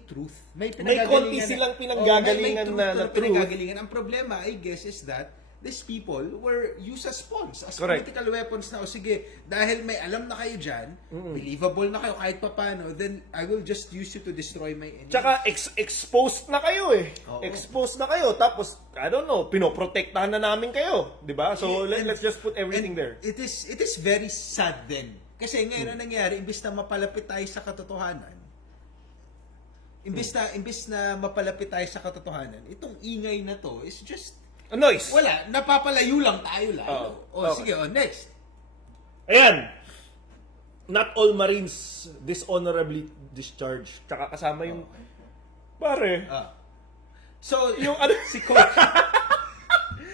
truth. May konti silang pinanggagalingan na truth. pinanggagalingan. Ang problema, I guess, is that these people were used as pawns, as Correct. political weapons na, o sige, dahil may alam na kayo dyan, believable na kayo kahit papano, then I will just use you to destroy my enemy. Tsaka exposed na kayo eh. Oo. Exposed na kayo. Tapos, I don't know, pinoprotektahan na namin kayo. Di ba? So, let's just put everything there. It is very sad then. Kasi ngayon ang nangyari, imbis na mapalapit tayo sa katotohanan, imbis na mapalapit tayo sa katotohanan, itong ingay na to is just A noise. wala, napapalayo lang tayo lalo. Oo. O Okay. sige, next. Ayan. Not all Marines dishonorably discharged. Tsaka kasama yung... Pare. So, Yung ano... si Coach,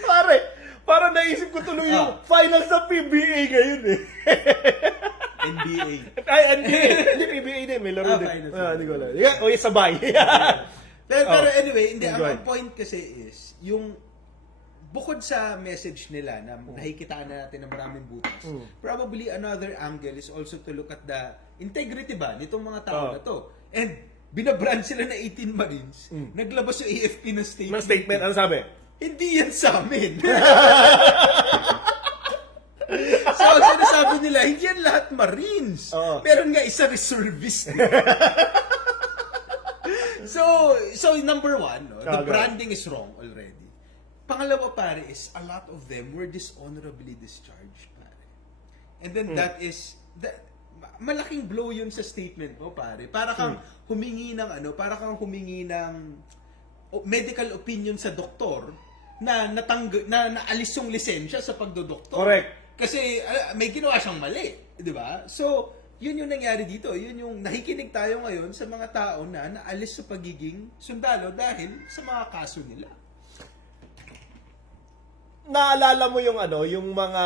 Pare. Parang naisip ko tuloy yung finals ng PBA ngayon eh. NBA. Ay, hindi PBA din. May laro din. Finals. Hindi ko alam. O yung sabay. Pero anyway, hindi, Go ang ahead. point kasi is, yung bukod sa message nila na nakikitaan na natin ng maraming butas, probably another angle is also to look at the integrity ba nitong mga tao na to. And binabrand sila na 18 Marines, naglabas yung AFP ng statement. Ng statement, ano sabi? Hindi yan sa amin. So, sinasabi nila, hindi yan lahat Marines. Oo. Meron nga isa reservist. So number one, no, the Okay. branding is wrong already. Pangalawa, pare, is a lot of them were dishonorably discharged, pare. And then malaking blow yun sa statement mo, pare. Para kang humingi ng medical opinion sa doktor na naalis yung lisensya sa pagdodoktor. Correct. Kasi may ginawa siyang mali, di ba? So, yun yung nangyari dito. Yun yung nakikinig tayo ngayon sa mga tao na naalis sa pagiging sundalo dahil sa mga kaso nila. Naalala mo yung yung mga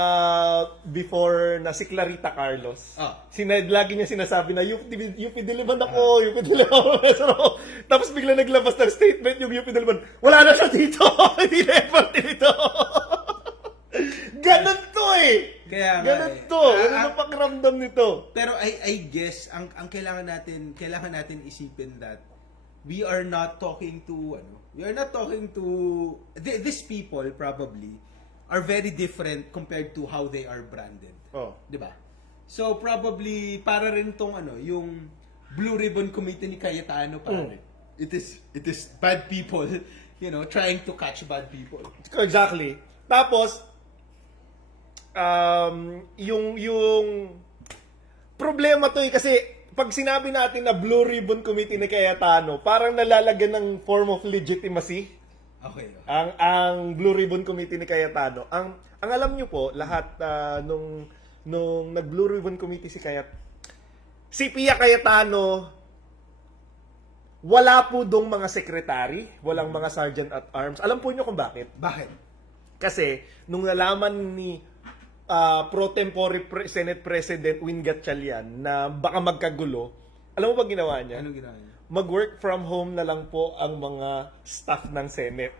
before na si Clarita Carlos. Lagi niya sinasabi na UP Diliman ako, UP Diliman ako. Tapos bigla naglabas ng statement yung UP Diliman, wala na siya dito. Hindi na effort dito. Ganon to eh. Kaya nga Ganon eh. to. Ano na pakiramdam nito? Pero I guess ang kailangan natin isipin that we are not talking to these people probably are very different compared to how they are branded. Oh. 'Di ba? So probably para rin tong yung Blue Ribbon Committee ni Cayetano pare. It is bad people, trying to catch bad people. Exactly. Tapos, yung problema to kasi pag sinabi natin na Blue Ribbon Committee ni Cayetano, parang nalalagyan ng form of legitimacy. Okay. Ang Blue Ribbon Committee ni Cayetano. Ang alam niyo po, lahat nung nag-Blue Ribbon Committee si Pia Cayetano, wala po dong mga secretary, walang mga sergeant at arms. Alam po niyo kung bakit? Bakit? Kasi nung nalaman ni pro tempore Senate President Win Gatchalian na baka magkagulo, alam mo ba ginawa niya? Anong ginawa niya? Mag-work from home na lang po ang mga staff ng Senate.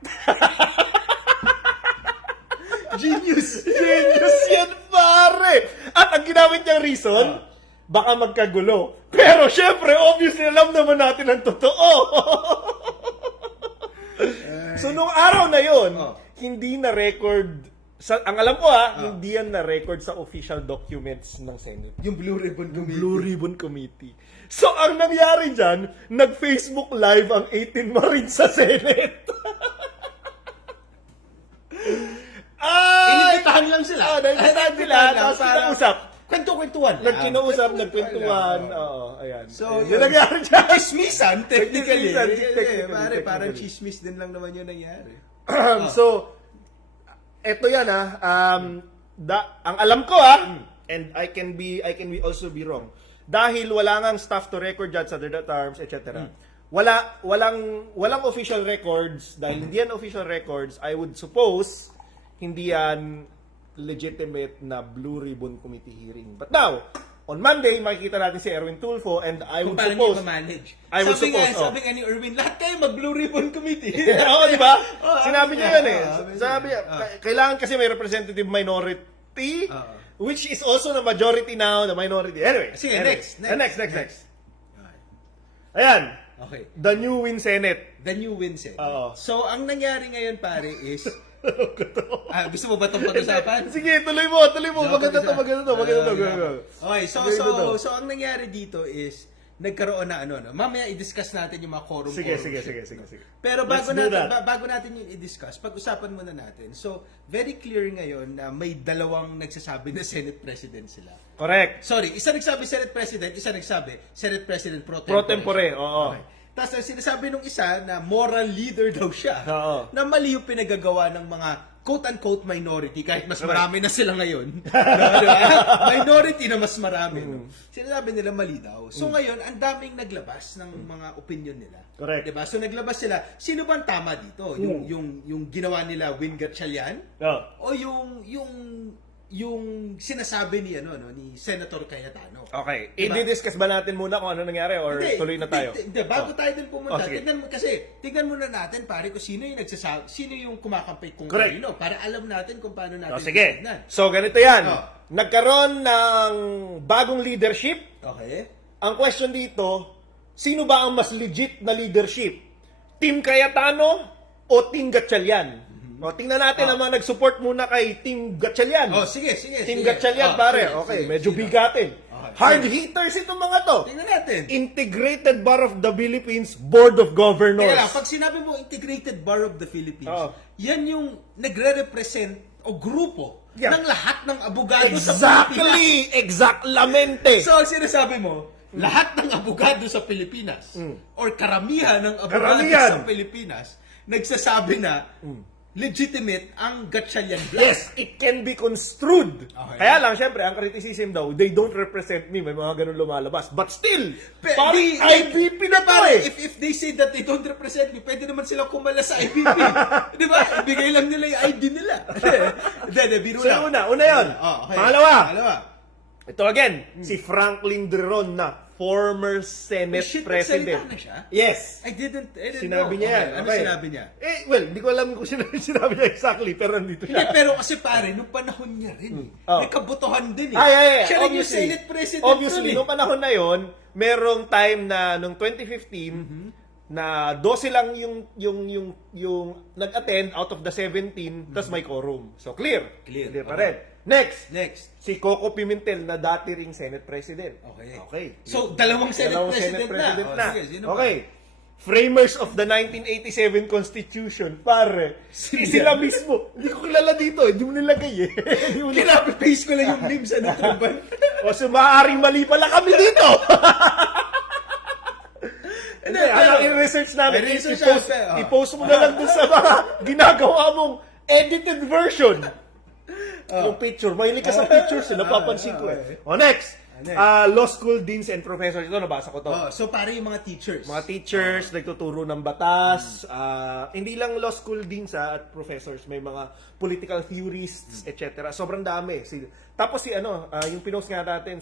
Genius! Genius yan, pare! At ang ginamit niyang reason, baka magkagulo. Pero syempre, obviously, alam naman natin ang totoo. So, nung araw na yon, hindi na record, ang alam ko hindi yan na record sa official documents ng Senate. Yung Blue Ribbon Committee. Blue Ribbon Committee. So, ang nangyari dyan, nag-Facebook Live ang 18 Marines sa Senate. Inibitahan lang sila. Nag-inibitahan sila, tapos kinausap. Kwento-kwentuhan lang. Nagkwentuhan. Oo, ayan. So, yun nangyari dyan. Chismisan, technically. Technically. Pare, parang chismis din lang naman yun nangyari. So, eto yan ang alam ko and I can be also be wrong. Dahil wala ngang staff to record dyan sa Direct Arms, etc. Walang official records. Dahil hindi yan official records, I would suppose hindi yan legitimate na Blue Ribbon Committee hearing. But now, on Monday, makikita natin si Erwin Tulfo and I Kung would paano suppose... niyo ma-manage. I would suppose, Sabi nga ni Erwin, lahat kayo mag-Blue Ribbon Committee. Oo, di ba? Oo, Sinabi niya yun eh. Sabi niya, Oo. kailangan kasi may representative minority, which is also the majority now, the minority. Anyway. Sige, anyway. next. Ayan. Okay. The new win Senate. The new wins eh. Oo. So, ang nangyari ngayon, pare, is... gusto mo ba itong pag-usapan? Sige, tuloy mo. Maganda to. Okay, Maganda to. so ang nangyari dito is nagkaroon na mamaya i-discuss natin yung mga quorum. Sige. Pero Let's do that. bago natin yung i-discuss, pag-usapan muna natin. So, very clear ngayon na may dalawang nagsasabi na Senate President sila. Correct. Sorry, isa nagsabi Senate President, isa nagsabi Senate President pro tempore. Pro tempore, oo. Okay. Tapos ang sinasabi nung isa na moral leader daw siya, Oo. na mali yung pinagagawa ng mga quote-unquote minority, kahit mas marami na sila ngayon. Diba? Minority na mas marami. No? Sinasabi nila mali daw. So ngayon, ang daming naglabas ng mga opinion nila. Correct. Diba? So naglabas sila, sino ba ang tama dito? Yung ginawa nila Win Gatchalian? Oo. O yung sinasabi ni ni Senator Cayetano? Okay. Diba? I-discuss ba natin muna kung ano nangyari or tuloy na tayo? Hindi, bago tayo din pumunta, sige. tignan muna natin pare kung sino yung sino yung kumakampay kung Correct. kanino para alam natin kung paano natin Sige. titignan. So, ganito yan. Oh. Nagkaroon ng bagong leadership. Okay? Ang question dito, sino ba ang mas legit na leadership? Team Cayetano o Team Gatchalian? O, tingnan natin ang mga nag-support muna kay Team Gatchalian. Oh, sige. Team Gatchalian, pare. Okay, medyo bigatin. Hard hitters itong mga to. Tingnan natin. Integrated Bar of the Philippines Board of Governors. Teka lang, pag sinabi mo Integrated Bar of the Philippines, yan yung nagre-represent o grupo ng lahat ng abogado sa Pilipinas. Exactamente. So, ang sinasabi mo, lahat ng abogado sa Pilipinas or karamihan ng abogado sa Pilipinas nagsasabi na legitimate ang Gatchalian block. Yes, it can be construed. Okay. Kaya lang, syempre, ang criticism daw, they don't represent me. May mga ganun lumalabas. But still, parang IBP na to eh. If they say that they don't represent me, pwede naman silang kumala sa IBP. Di ba? Ibigay lang nila yung ID nila. Hindi, biro So, lang. una yun. Okay. Pangalawa. Ito again, si Franklin Drilon na former Senate President. nagsalita na siya? Yes. I didn't Sinabi know. niya yan. Okay. Ano Okay. sinabi niya? Well, hindi ko alam kung sinabi niya exactly, pero nandito Hindi, siya. pero kasi pare, nung panahon niya rin Oh. may kabutuhan din Yeah. Siya rin yung Senate President Obviously, nun nung panahon na yon, merong time na nung 2015 na 12 lang yung nag-attend out of the 17, tas may quorum. So clear. Clear. Pa rin. Next, Next. si Coco Pimentel na dati ring Senate President. Okay. So, dalawang Senate President na. na. Sige, sino ba? Okay. Framers of the 1987 Constitution, pare. Sila mismo. Hindi ko kilala dito. Hindi mo nilagay eh. Kinapaste ko lang yung names ano ba? O so, maaaring mali pala kami dito. Hindi, pero- i-research namin. May research I-post, natin, i-post mo na lang dun sa mga ginagawa mong edited version. Yung picture. Mahilig ka sa pictures. Napapansin ko eh. O next. Next. Law school deans and professors. Ito, nabasa ko to. So, pare yung mga teachers. Mga teachers, nagtuturo ng batas, hindi lang law school deans at professors, may mga political theorists, etc. Sobrang dami. Tapos yung pinost nga natin,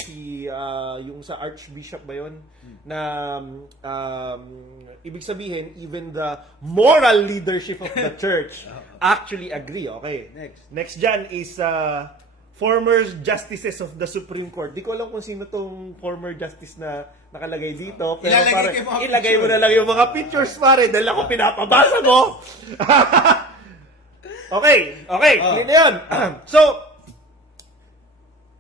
yung sa Archbishop ba yun, na ibig sabihin, even the moral leadership of the church actually agree. Okay. Next dyan is former justices of the Supreme Court. Di ko alam kung sino tong former justice na nakalagay dito. Pero ilagay mo na lang yung mga pictures, pare, dahil ako pinapabasa mo. Okay. Yun na yun. So,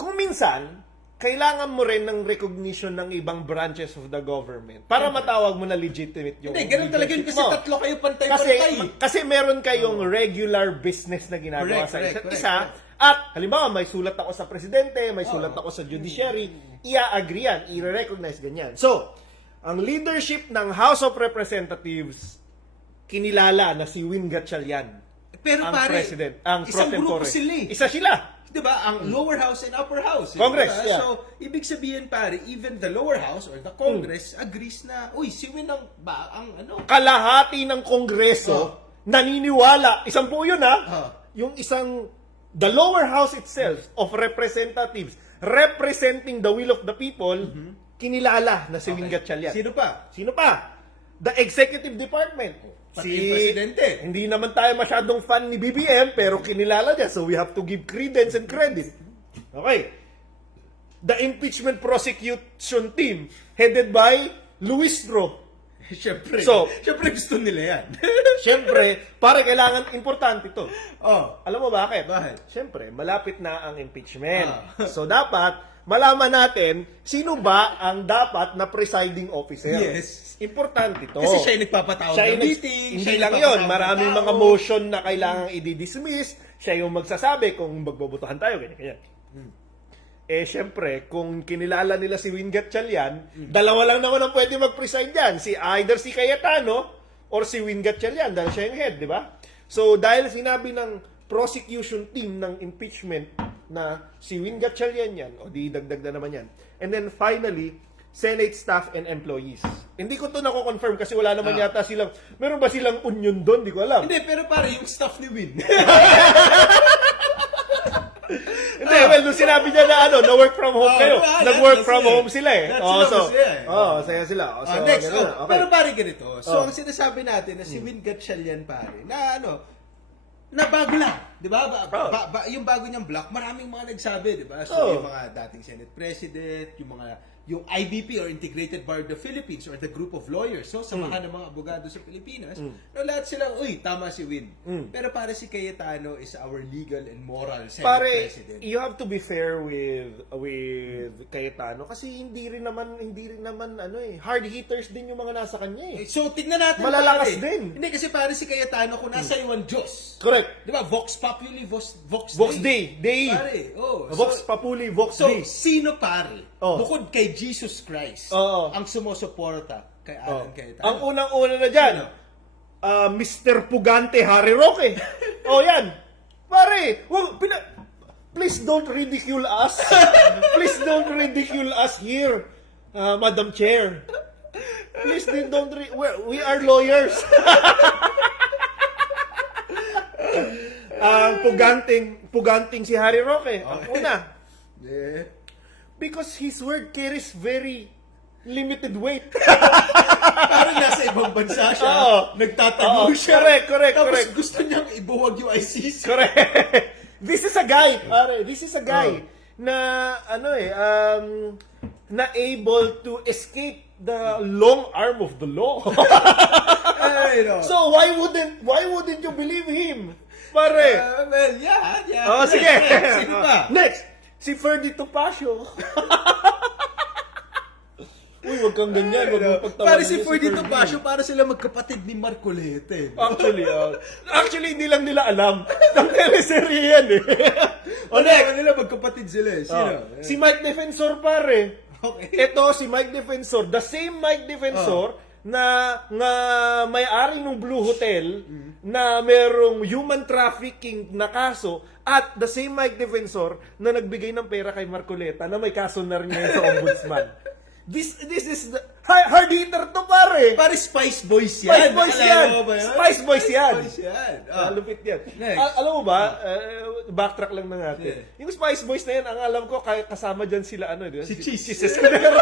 kung minsan, kailangan mo rin ng recognition ng ibang branches of the government para matawag mo na legitimate yung Hindi, ganun talaga yun kasi mo. tatlo kayo pantay-pantay. Kasi meron kayong regular business na ginagawa sa isa't isa. At halimbawa, may sulat ako sa presidente, may sulat ako sa judiciary, i-agree yan, i-recognize ganyan. So, ang leadership ng House of Representatives, kinilala na si Win Gatchalian. Pero ang pare, president, ang isang pro tempore. grupo sila eh. Isa sila. Diba? Ang lower house and upper house. Congress, diba? yeah. So, ibig sabihin pare, even the lower house or the Congress agrees na, uy, si Win ang Kalahati ng Kongreso naniniwala, isang po yun yung isang the lower house itself of representatives representing the will of the people, kinilala na si Win Gatchalian. Sino pa? Sino pa? The executive department. Pati yung presidente. Hindi naman tayo masyadong fan ni BBM, pero kinilala niya. So we have to give credence and credit. Okay. The impeachment prosecution team, headed by Luis Dro. Siyempre. So, Siyempre gusto nila yan. Siyempre, para kailangan importante ito. Oh. Alam mo bakit? Bakit? Siyempre, malapit na ang impeachment. Ah. So dapat, malaman natin sino ba ang dapat na presiding officer. Yes. Importante to. Kasi siya yung nagpapatawag Siya ng yung meeting. Hindi siya yung lang yun. nagpapatawag ng Maraming tao. mga motion na kailangang i-dismiss. Siya yung magsasabi kung magbobotohan tayo, ganyan. Eh, syempre, kung kinilala nila si Win Gatchalian, dalawa lang naman ang pwede mag-preside dyan. Either si Cayetano or si Win Gatchalian dahil siya yung head, di ba? So, dahil sinabi ng prosecution team ng impeachment na si Win Gatchalian yan, o di dagdag na naman yan. And then finally, Senate staff and employees. Hindi ko to nako-confirm kasi wala naman yata silang, meron ba silang union doon? Di ko alam. Hindi, pero pare, yung staff ni Win. Hindi, well, nung sinabi niya na na work from home kayo. Nag-work from home sila eh. Saya sila. Next, ganun. Okay. pero pare ganito. So, ang sinasabi natin na si Win Gatchalian pare, na na bago lang, 'di ba? Yung bago niyang block, maraming mga nagsabi, 'di ba? So yung mga dating Senate President, yung IBP or Integrated Bar of the Philippines or the group of lawyers, so samahan ng mga abogado sa Pilipinas, no, lahat silang, uy, tama si Win. Pero para si Cayetano is our legal and moral Senate Pare, President. you have to be fair with Cayetano kasi hindi rin naman hard hitters din yung mga nasa kanya eh. So, tignan natin. Malalakas pare. din. Hindi, kasi pare si Cayetano, kung nasa iwan Diyos. Correct. Di ba? Vox Populi, Vox Day. Pare, Vox Populi, Vox So, Day. sino pare? Oh. Bukod kay Jesus Christ, Oo. ang sumusuporta kay Alan Cayetano. Ang unang-una na dyan, Sino? Mr. Pugante Harry Roque. Yan. Pare, please don't ridicule us. Please don't ridicule us here, Madam Chair. Please don't we are lawyers. Puganting si Harry Roque. Ang una. Yeah. Because his word carries very limited weight. Parang nasa ibang bansa siya, Oo. nagtatago Oo. siya. Correct. Tapos gusto niyang ibuwag yung ICC. Correct. This is a guy, pare. This is a guy na na able to escape the long arm of the law. Ay, no. So why wouldn't you believe him? Pare. Well, yeah. Sige. Sino pa? Next, si Ferdy Topacio. Uy, wag kang ganyan. Wag mong pagtawanan Pare si niya Ferdy Topacio, para sila magkapatid ni Marcolete. Actually, hindi lang nila alam. Ang teleserye yan eh. Next, nila magkapatid sila eh. Sino? Si Mike Defensor, pare. Okay. Ito, si Mike Defensor. The same Mike Defensor na may-ari ng Blue Hotel na merong human trafficking na kaso at the same Mike Defensor na nagbigay ng pera kay Marcoleta na may kaso na rin ngayon sa ombudsman. This is the hard hitter to, pare. Pare Spice Boys yan. Spice Boys Naalala yan. mo ba yun? Spice Boys yan. Spice yan. Lupit yan. Next. Alam mo ba, backtrack lang na natin. Yeah. Yung Spice Boys na yan, ang alam ko, kasama dyan sila, di ba? Si Cheese. Escudero.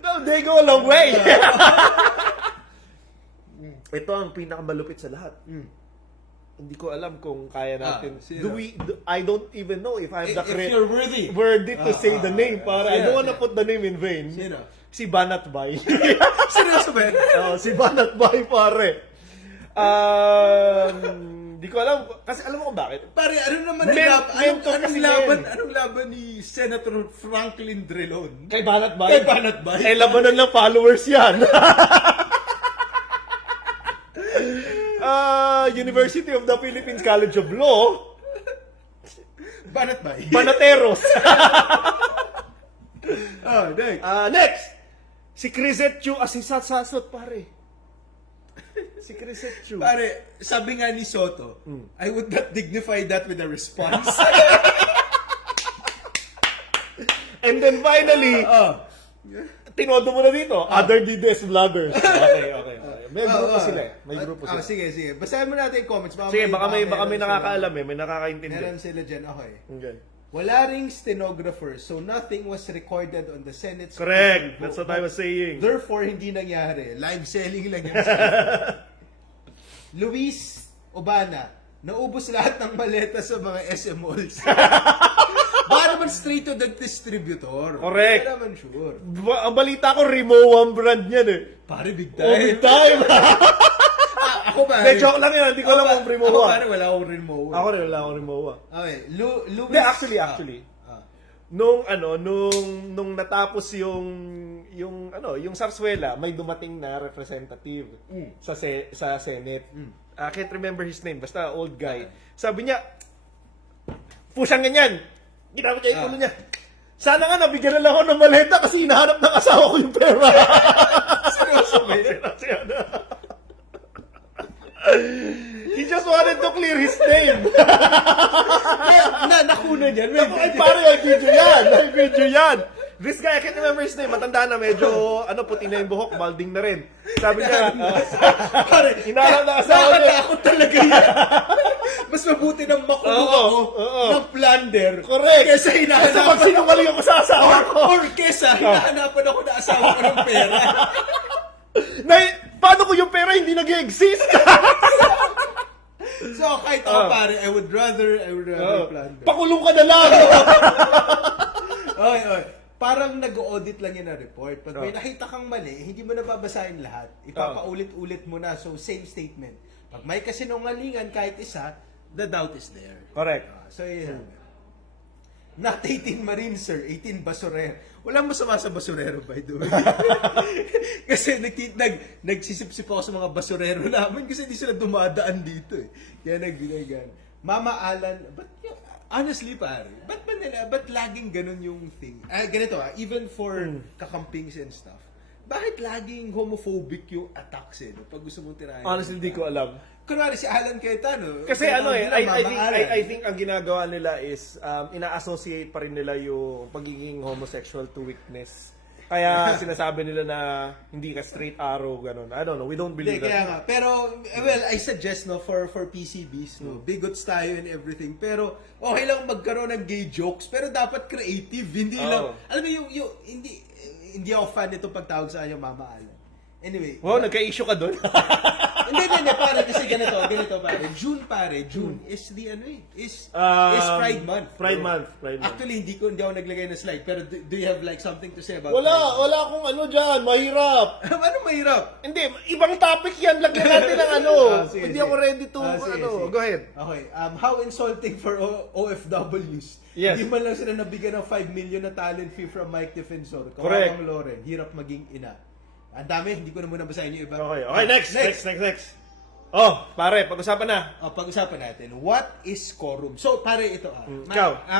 No, they go a long way. Ito ang pinakamalupit sa lahat. Hindi ko alam kung kaya natin. sino? I don't even know if I have the If you're worthy. worthy to say the name. Para I sino? don't wanna put the name in vain. Sino? Si Banat Bay. Seryoso ba yan? Si Banat Bay, pare. Di ko alam. Kasi alam mo kung bakit? Pare, ano naman mentor kasi anong laban ni Senator Franklin Drilon? Kay Banat Bay? Kay Banat Bay? Eh, labanan ng followers yan. University of the Philippines College of Law. Banat Bay? Banateros. Next. Next. Si Crisette Chu Asisat-sasot, pare. Si Crisette Chu. Pare, sabi nga ni Soto, I would not dignify that with a response. And then finally, tinodo mo na dito, other DDS vloggers. Okay. May grupo sila eh. May grupo sila. Sige. Basahin mo natin yung comments. Sige, baka may meron nakakaalam eh. May nakakaintindi. Meron sila dyan. Okay. Okay. Wala ring stenographer, so nothing was recorded on the Senate. Correct. That's what I was saying. Therefore, hindi nangyari. Live selling lang yan. Luis Obana, naubos lahat ng maleta sa mga SM malls. Baka naman straight to the distributor. Correct. Hindi naman sure. Ang balita ko, Rimowa ang brand yan eh. Pare, big Oh, big time. Ako ba? De, joke lang yan. Hindi ko alam kung Ako Rimowa. pare, wala akong Rimowa. Ako rin, wala akong Rimowa. Okay, Luis. Hindi, actually. Nung natapos yung Sarsuela, may dumating na representative sa Senate. I can't remember his name, basta old guy. Sabi niya, pusang ganyan. Ginamit niya yung ulo niya. Sana nga nabigyan na lang ako ng maleta kasi hinahanap ng asawa ko yung pera. Seryoso ba yun? He just wanted to clear his name. Nakuna niyan. Ay, pare, may video yan. This guy, I can't remember his name. Matanda na, medyo, puti na yung buhok, balding na rin. Sabi niya, Pare, hinahanap ng asawa niya. Nakatakot talaga yan. Mas mabuti ng makulong ako ng plunder. Correct. Kesa Kasi pag hinahanapan sinungaling ako sa asawa ko. or kesa hinahanapan ako na asawa ko ng pera. Paano ko yung pera hindi nag-exist? So, kahit ako pare, I would rather plunder. Pakulong ka na lang. Oy. Parang nag-audit lang yun na report. Pag may nakita kang mali, hindi mo na babasahin lahat. Ipapaulit-ulit mo na. So, same statement. Pag may kasinungalingan kahit isa, the doubt is there. Correct. So, yeah. Not 18 Marines, sir. 18 basurero. Walang masama sa basurero, by the way. Kasi nagsisip-sip ako sa mga basurero namin kasi hindi sila dumadaan dito eh. Kaya nag-ginagan. Mama Alan, honestly pare, ba't laging ganun yung thing? Ganito even for kakampings and stuff. Bakit laging homophobic yung attacks no? Pag gusto mong tirahin. Honestly, hindi ko alam. Kunwari si Alan Cayetano. Kasi Mama Alan. I think ang ginagawa nila is ina-associate pa rin nila yung pagiging homosexual to weakness. Kaya sinasabi nila na hindi ka straight arrow, ganun. I don't know, we don't believe Kaya that. nga. Pero, well, I suggest, for PCBs, bigots tayo and everything. Pero, okay lang magkaroon ng gay jokes, pero dapat creative. Hindi lang, alam mo hindi ako fan nito pagtawag sa kanya Mama Alan. Anyway. Wow, nagka-issue ka doon? Hindi, pare, kasi ganito, pare. June is the, is Pride Month. Pride Month. Actually, hindi ako naglagay ng slide, pero do you have like something to say about Wala akong dyan, mahirap. Ano mahirap? Hindi, ibang topic yan, lagyan natin ng Sige, Hindi sige. ako ready to, Sige. go ahead. Okay, how insulting for OFWs. Yes. Hindi man lang sila nabigyan ng 5 million na talent fee from Mike Defensor. Correct. Kawawang Loren, hirap maging ina. Ang dami, hindi ko na muna basahin yung iba. Okay, next. Oh, pare, pag-usapan na. Pag-usapan natin, what is quorum? So, pare, ito Ikaw.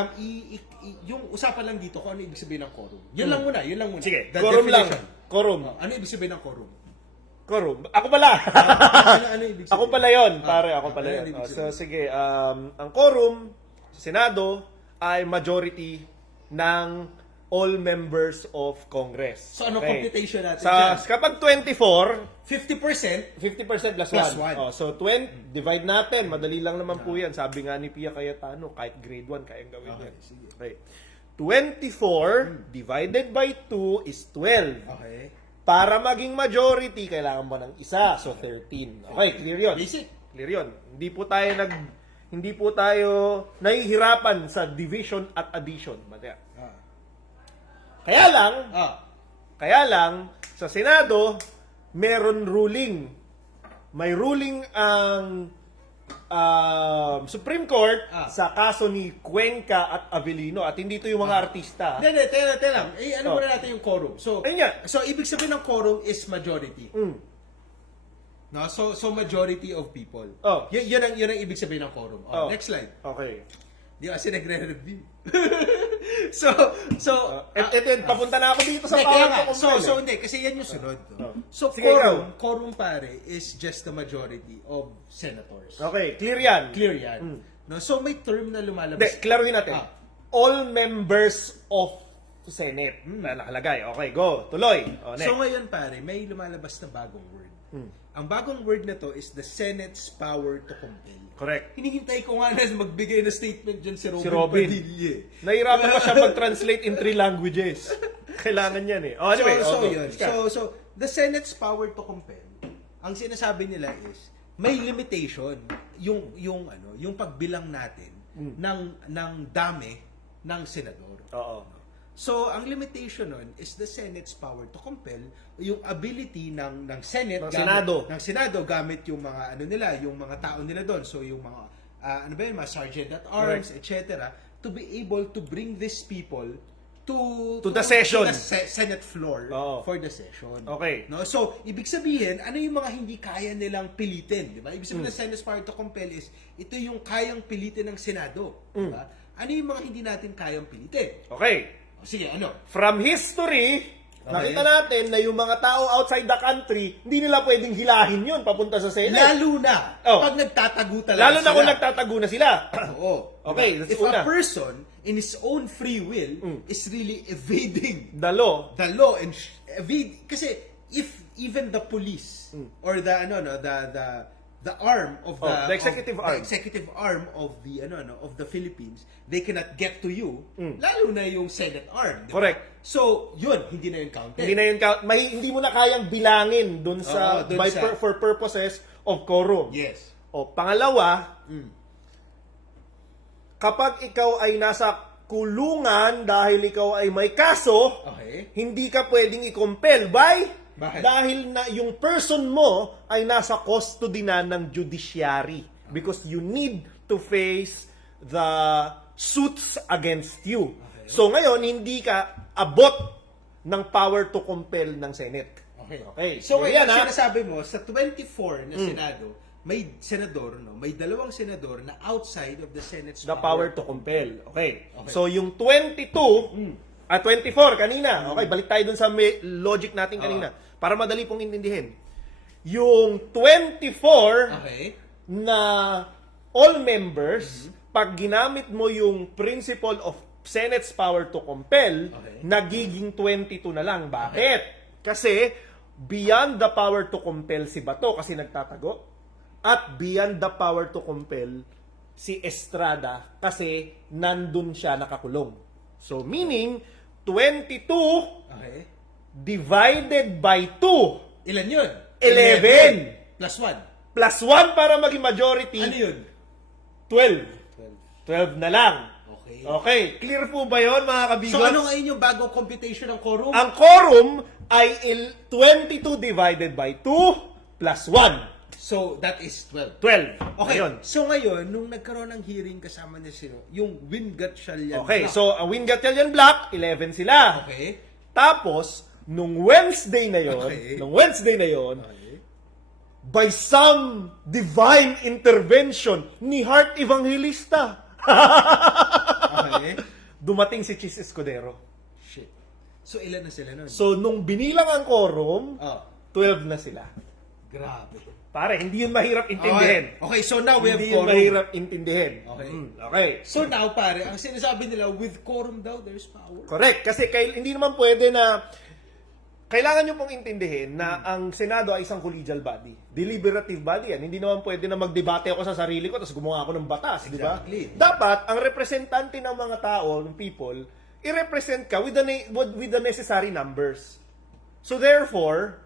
yung usapan lang dito kung ano ibig sabihin ng quorum. Yun lang muna. Sige, The quorum lang. definition. Quorum. Ano ibig sabihin ng quorum? Quorum. Ako pala. Ano ibig sabihin? Ako pala yon, pare. Ako pala ano yun. ibig So, sabihin? sige. Ang quorum sa Senado ay majority ng all members of Congress. So, ano computation natin Kapag 24, 50%? 50% plus Plus 1. one. So, divide natin. Madali lang naman po yan. Sabi nga ni Pia Cayetano, kahit grade 1, kayang gawin yan. sige. Okay. 24 divided by 2 is 12. Okay. Para maging majority, kailangan ba ng isa? So, 13. Okay, clear yun. Basic. Clear yun. Hindi po tayo nahihirapan sa division at addition. Kaya lang, sa Senado, meron ruling. May ruling ang Supreme Court sa kaso ni Cuenca at Avellino. At hindi ito yung mga artista. Hindi, teka lang. Ano muna natin yung quorum? So, Ayun nga. so ibig sabihin ng quorum is majority. No? So majority of people. Oh. Yun ang ibig sabihin ng quorum. Next slide. Okay. Di kasi nagre-review. Papunta na ako dito sa Hindi, power kaya nga. ko. So, hindi. Kasi yan yung sunod. No? So, Sige, quorum pare, is just the majority of senators. Okay, clear yan. Clear yan. No? So, may term na lumalabas. Hindi, klaruhin natin. All members of to Senate na nakalagay. Okay, go. Tuloy. O, next. So ngayon pare, may lumalabas na bagong word. Ang bagong word na to is the Senate's power to compel. Correct. Hinihintay ko nga na magbigay na statement dyan si Robin, Si Robin. Padilla. Nahirapan pa siya mag-translate in 3 languages. Kailangan yan eh. Oh, anyway, so, go. yun. So, the Senate's power to compel, ang sinasabi nila is, may limitation yung pagbilang natin ng dami ng senador. Oo. So, ang limitation nun is the Senate's power to compel, yung ability ng Senate, ng Senado gamit yung mga yung mga tao nila doon. So, yung mga mga sergeant at arms, etc., to be able to bring these people to the session. To the Senate floor for the session. Okay. No? So, ibig sabihin, ano yung mga hindi kaya nilang pilitin, di ba? Ibig sabihin ng Senate's power to compel is, ito yung kayang pilitin ng Senado, di ba? Ano yung mga hindi natin kayang pilitin? Okay. Sige, ano? From history, nakita natin na yung mga tao outside the country, hindi nila pwedeng hilahin yun papunta sa Senate. Lalo na pag nagtatago talaga Lalo na sila. kung nagtatago na sila. Oo. Okay, that's If una. a person, in his own free will, is really evading The law. the law and kasi if even the police or the the arm of the executive arm. the executive arm of the of the Philippines, they cannot get to you, lalo na yung Senate arm, di ba? Correct. So yun, hindi na yun counted. Hindi na yun hindi mo na kayang bilangin dun sa for purposes of quorum. Yes. O pangalawa, kapag ikaw ay nasa kulungan dahil ikaw ay may kaso, Okay. hindi ka pwedeng i-compel. Why? Bakit? Dahil na yung person mo ay nasa custody na ng judiciary. Because you need to face the suits against you. Okay. So ngayon, hindi ka abot ng power to compel ng Senate. Okay. So yan, ngayon, sinasabi mo, sa 24 na Senado, may senador, may dalawang senador na outside of the Senate's The power to compel. Okay. So yung 22 24 kanina. Okay, balik tayo dun sa logic natin kanina para madali pong intindihin. Yung 24 na all members, pag ginamit mo yung principle of Senate's power to compel, nagiging 22 na lang. Bakit? Kasi beyond the power to compel si Bato kasi nagtatago, at beyond the power to compel si Estrada kasi nandun siya nakakulong. So meaning 22 divided by 2. Ilan yun? 11. Plus 1. Plus 1 para maging majority. Ano yun? 12. 12 na lang. Okay. Okay. Clear po ba yun, mga kabigots? So ano ngayon yung bagong computation ng quorum? Ang quorum ay 22 divided by 2 plus 1. So that is 12. 12. Okay. Ayun. So ngayon, nung nagkaroon ng hearing kasama niya yung Wingat-Shalian Okay, Black. so ang Wingat-Shalian Black, 11 sila. Okay. Tapos, nung Wednesday na yon, by some divine intervention ni Heart Evangelista, Okay. dumating si Chis Escudero. Shit. So ilan na sila nun? So, nung binilang ang quorum, 12 na sila. Grabe. Pare, hindi yun mahirap intindihin. Okay, so now we have Hindi yun quorum. mahirap intindihin. Okay. Okay. So now, pare, ang sinasabi nila, with quorum daw, there's power. Correct. Kasi hindi naman pwede na kailangan nyo pong intindihin na ang Senado ay isang collegial body. Deliberative body yan. Hindi naman pwede na magdebate ako sa sarili ko tapos gumawa ako ng batas, di ba? Exactly. Dapat, ang representante ng mga tao, ng people, i-represent ka with the necessary numbers. So therefore,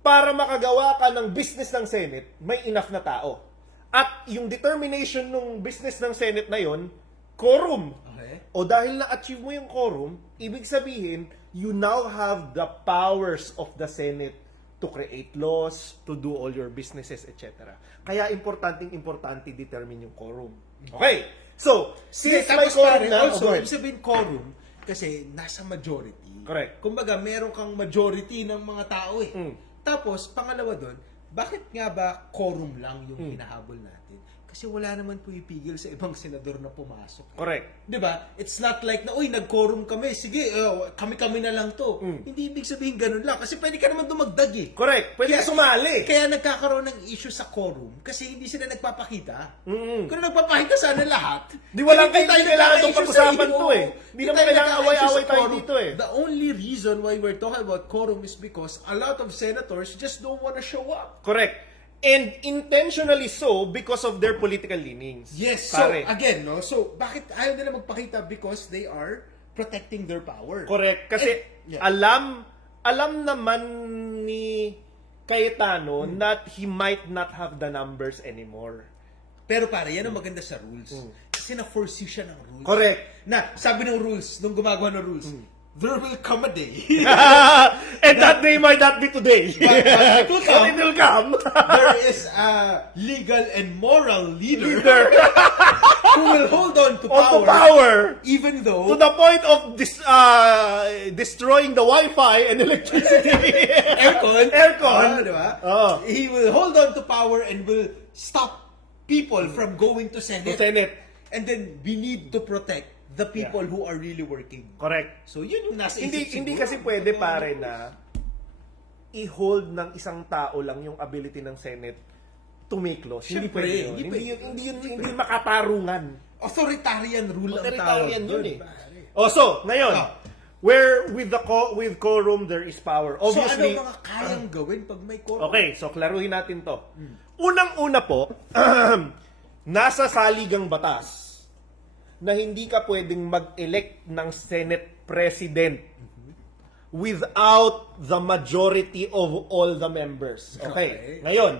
para makagawa ka ng business ng Senate, may enough na tao. At yung determination ng business ng Senate na yon, quorum. Okay. O dahil na-achieve mo yung quorum, ibig sabihin, you now have the powers of the Senate to create laws, to do all your businesses, etc. Kaya importante determine yung quorum. Okay. So, since may quorum na, also, ibig sabihin quorum, kasi nasa majority. Correct. Kumbaga, meron kang majority ng mga tao Tapos, pangalawa doon, bakit nga ba quorum lang yung hinahabol natin? Kasi wala naman po ipigil sa ibang senador na pumasok. Correct. 'Di ba? It's not like na, uy, nag-quorum kami. Sige, kami-kami na lang to. Hindi ibig sabihin ganun lang. Kasi pwede ka naman dumagdag eh. Correct. Pwede sumali. Kaya nagkakaroon ng issue sa quorum kasi hindi sila nagpapakita. Kung nagpapakita sana lahat, Di walang hindi tayo kailangan itong nagkaka-issue pag-usapan sa iyo. to eh. Di naman tayo kailangan nagkaka-issue away-away sa tayo quorum. dito eh. The only reason why we're talking about quorum is because a lot of senators just don't want to show up. Correct. And intentionally so because of their political leanings. Yes, Pare. so again, no? So bakit ayaw nila magpakita? Because they are protecting their power. Correct. Kasi Yeah. alam naman ni Cayetano that he might not have the numbers anymore. Pero pare, yan ang maganda sa rules. Kasi na-foresee siya ng rules. Correct. Na, sabi ng rules, nung gumagawa ng rules, there will come a day. And that day might not be today. But it will come. But it will come. There is a legal and moral leader who will hold on to On power, to power. even though To the point of destroying the Wi-Fi and electricity. aircon, diba? Oh. He will hold on to power and will stop people from going to Senate. Senate. And then we need to protect the people who are really working. Correct. So yun yung nasa isip Hindi siguro. kasi pwede pare na i-hold ng isang tao lang yung ability ng Senate to make laws. Hindi Siyempre, pwede yun. Hindi makatarungan. Authoritarian rule ang Authoritarian tawag yun eh. pare. Oh, so, ngayon, Ah. where with quorum there is power. Obviously, So ano mga kayang gawin pag may quorum? okay, so klaruhin natin to. Unang-una po, nasa saligang batas na hindi ka pwedeng mag-elect ng Senate President without the majority of all the members. Okay. Okay. Ngayon,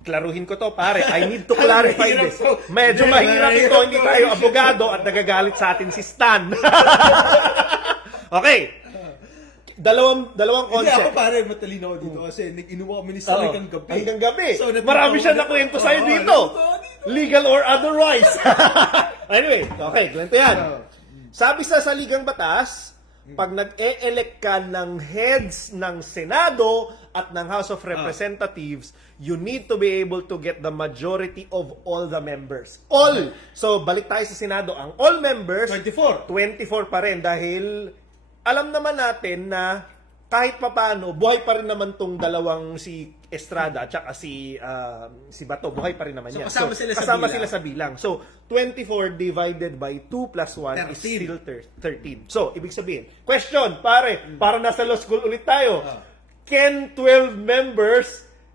klaruhin ko to, pare. I need to clarify Mahirap this. to. Medyo mahirap ito. Hindi tayo abogado at nagagalit sa atin si Stan. Okay. Dalawang Hindi ako concept. pare, matalino ako dito kasi inuwa kami ni Sal hanggang gabi. Hanggang gabi. So, natutuwa Marami siya ako nakwento dito. sa'yo Oo, dito. natutuwa dito. Legal or otherwise. Anyway, okay, ganito yan. Oo. Sabi sa saligang batas, pag nag-e-elect ka ng heads ng Senado at ng House of Representatives, you need to be able to get the majority of all the members. All! So, balik tayo sa Senado. Ang all members, 24. 24 pa rin dahil alam naman natin na kahit papaano, buhay pa rin naman tong dalawang si Estrada at saka si Bato, buhay pa rin naman So, yan. kasama sila sa kasama bilang. sila sa bilang. So, 24 divided by 2 plus 1 is 13. still 13. So, ibig sabihin, question, pare, para nasa law school ulit tayo. Can 12 members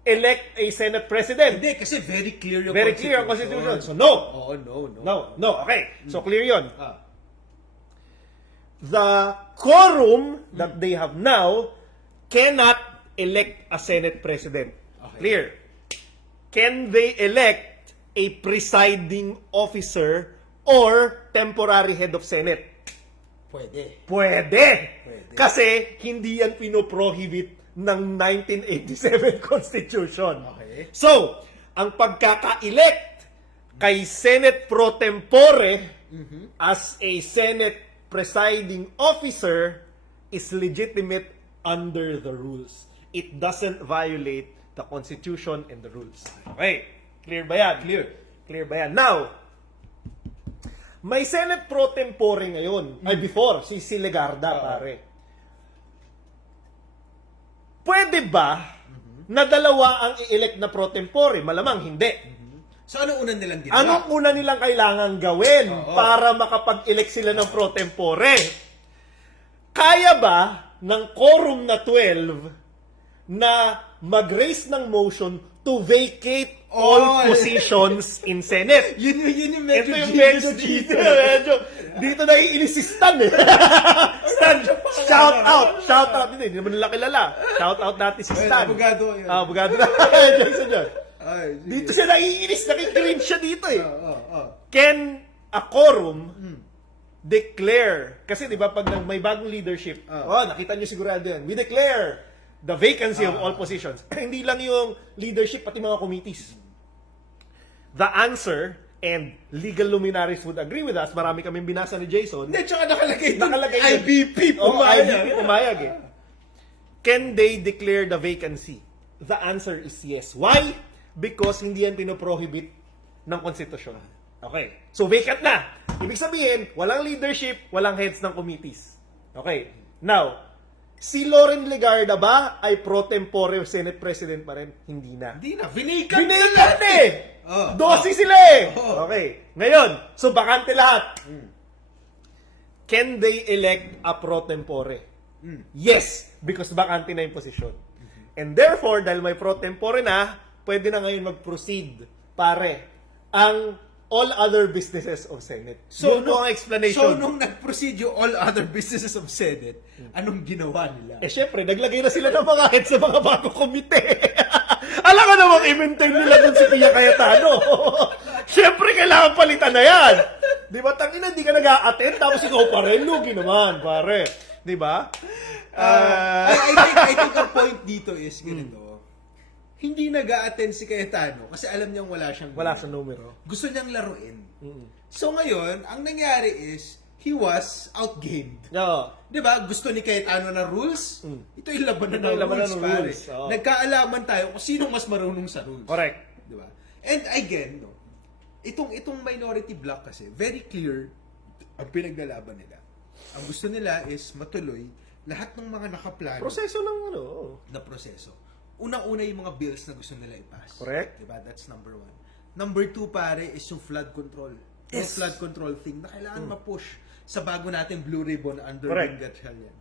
elect a Senate President? Hindi, kasi very clear yung Very clear ang Constitution. So, no. Oo, no. No. Okay. So, clear yun. Ah. The quorum that they have now cannot elect a Senate President. Okay. Clear. Can they elect a presiding officer or temporary head of Senate? Pwede. Pwede. Pwede. Kasi hindi yan pinoprohibit ng 1987 Constitution. Okay. So, ang pagkaka-elect kay Senate pro tempore as a Senate presiding officer is legitimate under the rules. It doesn't violate the Constitution and the rules. Okay. Clear ba yan? Clear ba yan? Now, may Senate pro tempore ngayon. Ay, before, si Legarda, pare. Pwede ba na dalawa ang i-elect na pro tempore? Malamang hindi. So, anong unang nilang ginawa? Anong una nilang kailangan gawin Oo. para makapag-elect sila ng pro tempore? Kaya ba ng quorum na 12 na mag-raise ng motion to vacate all All. positions in Senate? Yun yung medyo Ito yung genius medyo dito. dito naiinis si Stan eh. Stan, shout out. Hindi naman nila kilala. Shout out natin si Ay, Stan. abogado yun. Abogado na. Jason yun. Ay, sige. Dito siya naiinis, nakikirin siya dito eh. Oo. Can a quorum declare, kasi di ba pag may bagong leadership, nakita nyo sigurado yan, we declare the vacancy of all positions. Hindi lang yung leadership, pati mga committees. The answer, and legal luminaries would agree with us, marami kaming binasa ni Jason, Hindi, tsaka nakalagay doon. nakalagay doon. IBP Oo, pumayag. IBP pumayag eh. Can they declare the vacancy? The answer is yes. Why? Because hindi yan pinoprohibit ng konstitusyon. Okay. So, vacant na. Ibig sabihin, walang leadership, walang heads ng committees. Okay. Now, si Loren Legarda ba ay pro tempore Senate President pa rin? Hindi na. Hindi na. Vinikan Binigyan eh! Oh, 12 sila eh! Oh. Okay. Ngayon, so bakante lahat. Can they elect a pro tempore? Yes! Because bakante na yung posisyon. And therefore, dahil may pro tempore na, pwede na ngayon mag-proceed, pare, ang all other businesses of Senate. So, yun po ang explanation. So, nung nag-proceed yung all other businesses of Senate, anong ginawa nila? Eh, syempre, naglagay na sila ng mga heads sa mga bagong komite. Alam ka namang i-maintain nila dun si Pia Cayetano. Syempre, kailangan palitan na yan. Di ba? Tangina, hindi ka nag-a-attend, tapos ikaw pa rin, lugi naman, pare. Di ba? I think ang point dito is ganito. Hindi nag-a-attend si Cayetano kasi alam niyang wala siyang numero. Gusto niyang laruin. So ngayon, ang nangyari is he was outgamed. Oo. 'Di ba? Gusto ni Cayetano na rules. Ito yung labanan Ito yung ng labanan rules, ng pare. rules, oo. Nagkaalaman tayo kung sino mas marunong sa rules. Correct. 'Di ba? And again, no. Itong minority bloc kasi very clear ang pinaglalaban nila. Ang gusto nila is matuloy lahat ng mga nakaplano Proseso ng ano. na proseso. Unang-una yung mga bills na gusto nila i-pass. Correct. Diba? That's number 1. Number 2, pare, is yung flood control. Yung Yes. flood control thing na kailangan ma-push sa bago nating Blue Ribbon under Correct. that hell yan.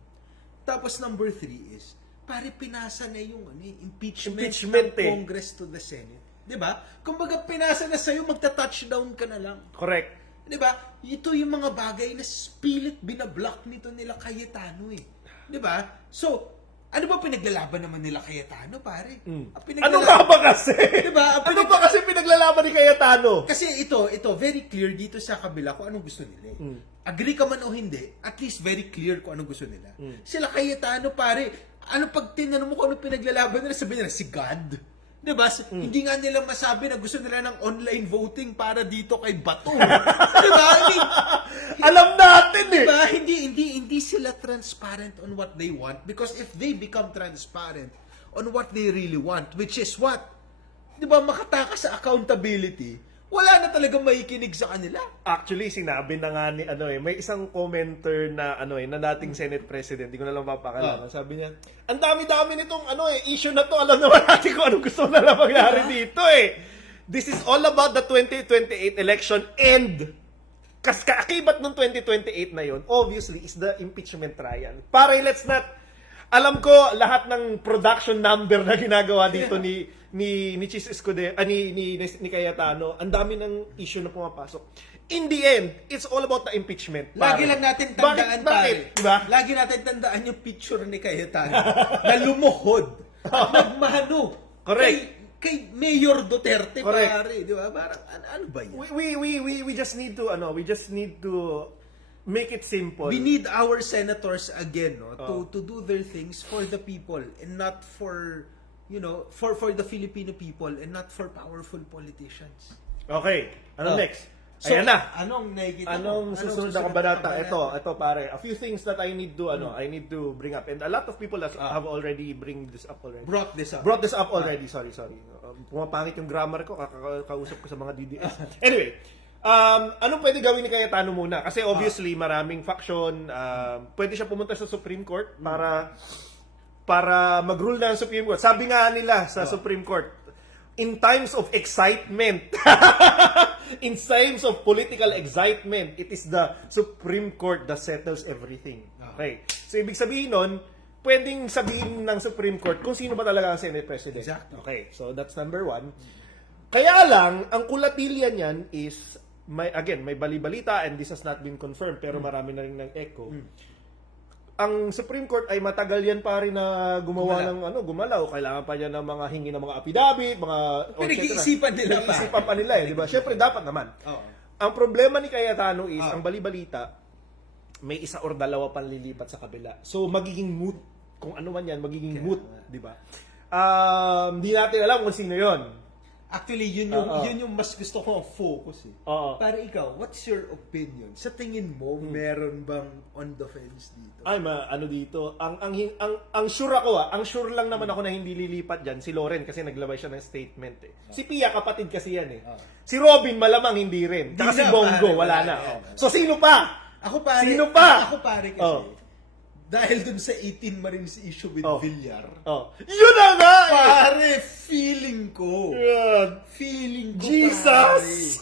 Tapos number 3 is, pare, pinasa na yung impeachment Impeachment, ng eh. Congress to the Senate. Diba? Kumbaga, pinasa na sa'yo, magta-touchdown ka na lang. Correct. Di ba? Ito yung mga bagay na spilit binablock nito nila Cayetano eh. Di ba? So, ano ba pinaglalaban naman nila Cayetano, pare? Ang Ano ba ba kasi? Diba? Ano ba kasi pinaglalaban ni Cayetano? Kasi ito, very clear dito sa kabila kung anong gusto nila. Agree ka man o hindi, at least very clear kung anong gusto nila. Sila Cayetano, pare, ano pag tinanong mo kung anong pinaglalaban nila, sabihin nila, si God. Diba? Hindi nga nila masabi na gusto nila ng online voting para dito kay Bato. Diba? I mean, Alam natin eh. diba? Hindi sila transparent on what they want because if they become transparent on what they really want, which is what? Diba? Makatakas sa accountability, wala na talagang makikinig sa kanila. Actually, sinabi na nga ni may isang commenter na na dating Senate President, di ko na lang mapakalaman. Sabi niya, ang dami-dami nitong issue na to, alam naman natin kung anong gusto na mangyari dito eh. This is all about the 2028 election and kaakibat ng 2028 na yon, obviously, is the impeachment trial. Pare, let's not, alam ko lahat ng production number na ginagawa dito ni Chis Escudero, ni Cayetano, ang dami ng issue na pumapasok. In the end, it's all about the impeachment. Lagi lang natin tandaan, Bakit? pare. Diba? Lagi natin tandaan yung picture ni Cayetano na lumuhod at nagmahano. Correct. Kay Mayor Duterte, Correct. pare. Di ba? Parang, ano ba yan? We just need to make it simple. We need our senators again to do their things for the people and not for for the Filipino people and not for powerful politicians. Okay. Ano Oh. next? So, Ayan na. Anong nakikita mo? Anong susunod na kabanata? Ito pare. A few things that I need to bring up, and a lot of people have already bring this up already. Brought this up already. Sorry. Pumapangit yung grammar ko, kausap ko sa mga DDS. Anyway, anong pwede gawin ni Cayetano muna? Kasi obviously maraming faction. Pwede siya pumunta sa Supreme Court para mag-rule na ang Supreme Court. Sabi nga nila sa Supreme Court, in times of excitement, in times of political excitement, it is the Supreme Court that settles everything. Okay. So, ibig sabihin nun, pwedeng sabihin ng Supreme Court kung sino ba talaga ang Senate President. Exactly. Okay. So, that's number 1. Kaya lang, ang kulatilya niyan is, may bali-balita and this has not been confirmed, pero marami na rin ng-echo. Ang Supreme Court ay matagal yan pa rin na gumalaw. Kailangan pa yan ng mga hingi ng mga affidavit, mga... Pinag-iisipan nila pa. Pinag-iisipan pa nila di ba? Siyempre, dapat naman. Oo. Ang problema ni Cayetano is, ang bali-balita, may isa or dalawa pang lilipat sa kabila. So, magiging moot. Kung ano man yan, magiging moot. Di ba? Di natin alam kung sino yon. Actually, yun yung mas gusto ko ang focus eh. Oo. Para ikaw, what's your opinion? Sa tingin mo, meron bang on the fence dito? Ay, ano dito, ang sure ako ang sure lang naman ako na hindi lilipat diyan si Loren kasi naglabas siya ng statement eh. Si Pia kapatid kasi yan eh. Si Robin malamang hindi rin. Tsaka Di si na, Bongo pare, wala wala na. na. Oh. So sino pa? Ako pare, Sino pa? Ako pare kasi, Oh. dahil dun sa 18 Marines issue with Oh. Villar, Oh. Yun na nga eh. pare, feeling ko, Yan. Jesus!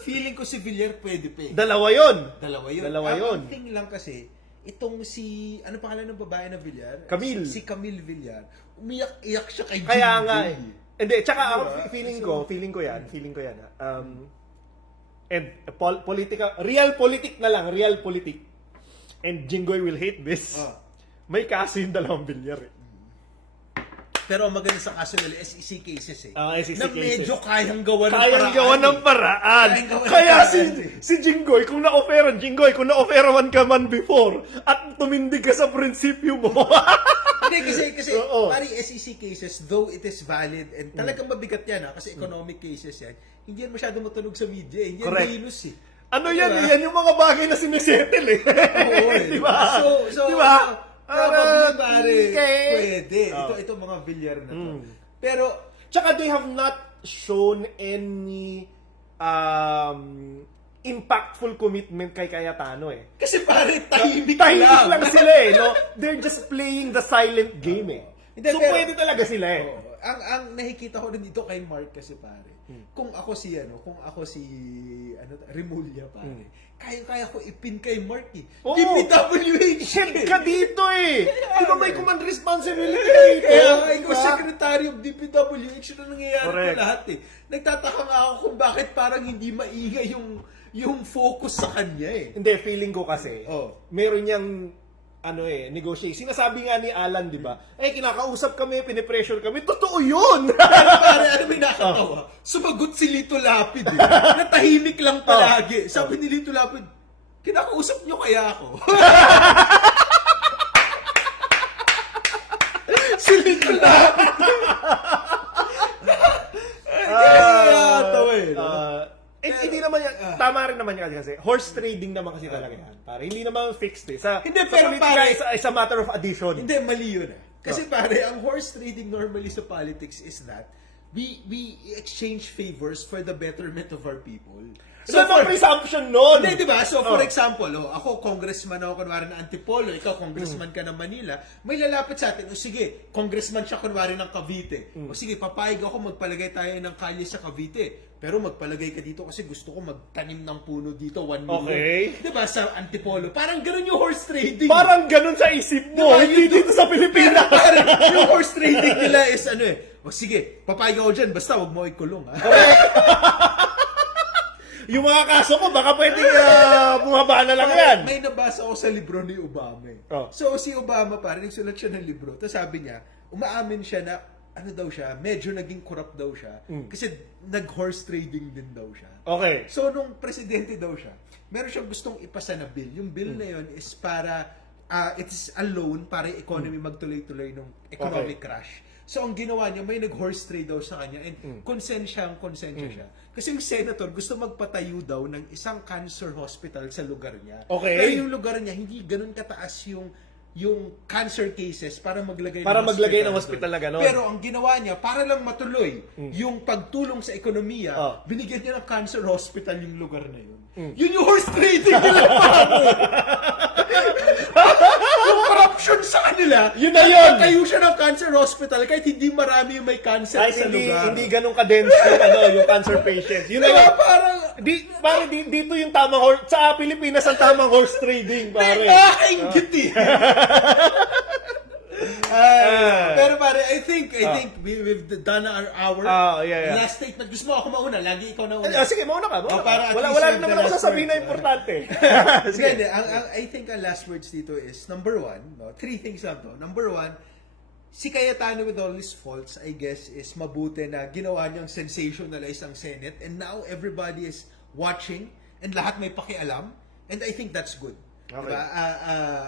feeling ko si Villar pwede pa eh. Dalawa yun. Dalawa yun. Dalawa yun. Ang thing lang kasi, itong si, ano pangalan ng babae na Villar? Camille. Si Camille Villar. Umiyak-iyak siya kay Kaya Jimmy. nga eh. Hindi, tsaka ako, Diba? feeling ko yan. And real politic na lang, real politic. And Jinggoy will hate this. Ah. May kaso yung dalawang bilyar eh. Pero ang maganda sa kaso nila, SEC cases eh. SEC na cases. medyo kayang gawa ng Kayang paraan. gawa ng paraan. Kayang gawa ng Kaya paraan eh. si Jinggoy, kung na-offeran ka man before, at tumindig ka sa prinsipyo mo. Hindi, kasi Oo. pari SEC cases, though it is valid, and talagang mabigat yan kasi economic cases yan, hindi yan masyado matunog sa media eh. Hindi yan Correct. mainus eh. Ano Diba? yan eh? Yan yung mga bagay na sinisettle eh. Oo eh. Di ba? So, Di ba? probably pare, okay. pwede. Oh. Ito mga Villar na to. Pero, Tsaka they have not shown any impactful commitment kay Cayetano eh. kasi pare, tahimik Tahimik lang. lang sila eh, no? They're just playing the silent game eh. Hindi, So pero- pwede talaga sila eh. Oo. Ang nakikita ko rin dito kay Mark kasi pare, kung ako si Remulla pare, kaya ko ipin kay Mark eh. Oo. DPWH Head eh. ka dito eh. Di ba may command responsibility ka dito? Kaya nga, ikaw Diba? Secretary of DPWH na nangyayari Correct. ko lahat eh. Nagtataka nga ako kung bakit parang hindi maingay yung focus sa kanya eh. Hindi, feeling ko kasi, Oh. meron niyang negotiate. Sinasabi nga ni Alan, di ba? Kinakausap kami, pinipressure kami. Totoo yun! Pare, ano may nakatawa? Sumagot si Lito Lapid eh. Natahimik lang palagi. Sabi ni Lito Lapid, kinakausap niyo kaya ako? si Lito Lapid. Kaya tawa eh. no? Hindi naman yan, tama rin naman yan kasi horse trading naman kasi talaga yan. Para hindi naman fixed eh. Hindi, sa pero politika, pare- is a matter of addition. Hindi, mali yun eh. Kasi pare, ang horse trading normally sa politics is that we exchange favors for the betterment of our people. So, for presumption nun. Hindi, di ba? So, for Oh. example, ako, congressman ako, kunwari na Antipolo, ikaw, congressman ka ng Manila, may lalapit sa atin, o sige, congressman siya, kunwari ng Cavite. O sige, papayag ako, magpalagay tayo ng kalye sa Cavite. Pero magpalagay ka dito kasi gusto ko magtanim ng puno dito, 1 million. Okay. Di ba, sa Antipolo? Parang ganun yung horse trading. Parang ganun sa isip mo. Diba, Hindi dito sa Pilipinas. Parang yung horse trading nila is ano eh, o sige, papayag ako dyan, basta wag mo ikulong, ha? Yung mga kaso ko, baka pwedeng bumaba na lang yan. May nabasa ako sa libro ni Obama eh. Oh. So si Obama pare, nagsulat siya ng libro. Tapos sabi niya, umaamin siya na ano daw siya, medyo naging corrupt daw siya. Kasi nag-horse trading din daw siya. Okay. So nung presidente daw siya, meron siyang gustong ipasa na bill. Yung bill na yun is para, it is a loan para yung economy magtuloy-tuloy ng economic crash. So ang ginawa niya, may nag-horse trade daw sa kanya and konsensya siya. Kasi yung senator gusto magpatayo daw ng isang cancer hospital sa lugar niya. Okay. Pero yung lugar niya, hindi ganun kataas yung cancer cases para maglagay ng hospital na gano'n. Pero ang ginawa niya, para lang matuloy yung pagtulong sa ekonomiya, binigyan niya ng cancer hospital yung lugar na yun. Yun yung horse trading nila, pare. Yung corruption sa kanila, Yun na yun. Kayo siya ng cancer hospital kahit hindi marami yung may cancer Ay, sa hindi, lugar. hindi ganun ka-dense yung cancer patients. Yun na Diba, yun. parang, Dito yung tamang horse, sa Pilipinas ang tamang horse trading, pare. nakakaingit eh. Pero pare, I think we've done our hour. Yeah. Last statement. Gusto mo ako mauna? Lagi ikaw na una. Sige, mauna ka. para at Wala least rin have naman the ako last sasabihin na words. importante. Sige, I think ang last words dito is, number one, three things lang to. Number one, si Cayetano with all his faults, I guess, is mabuti na ginawa niyang sensationalize ang Senate and now everybody is watching and lahat may pakialam and I think that's good. Okay. Diba?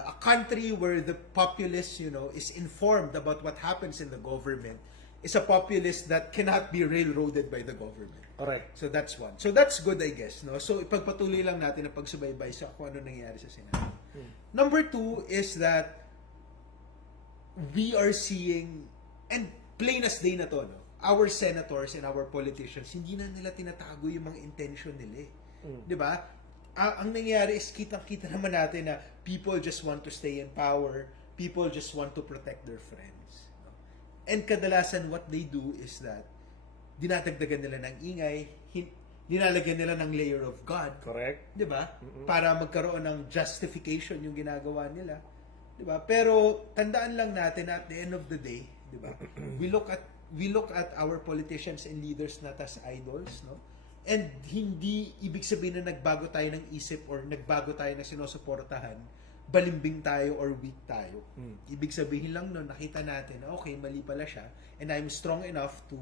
A country where the populace, is informed about what happens in the government is a populace that cannot be railroaded by the government. Correct. So that's one. So that's good, I guess. No? So ipagpatuloy lang natin ang pagsubaybay sa kung ano nangyayari sa Senado. Number two is that we are seeing, and plain as day na to, no? Our senators and our politicians, hindi na nila tinatago yung mga intention nila. Di ba? Ang nangyayari is kitang-kita naman natin na people just want to stay in power, people just want to protect their friends. No? And kadalasan what they do is that dinadagdagan nila ng ingay, nilalagyan nila ng layer of God. Correct. 'Di ba? Para magkaroon ng justification yung ginagawa nila. 'Di ba? Pero tandaan lang natin at the end of the day, 'di ba? We look at our politicians and leaders not as idols, no? And hindi ibig sabihin na nagbago tayo ng isip or nagbago tayo na sinusuportahan, balimbing tayo or weak tayo. Ibig sabihin lang no, nakita natin na okay, mali pala siya and I'm strong enough to,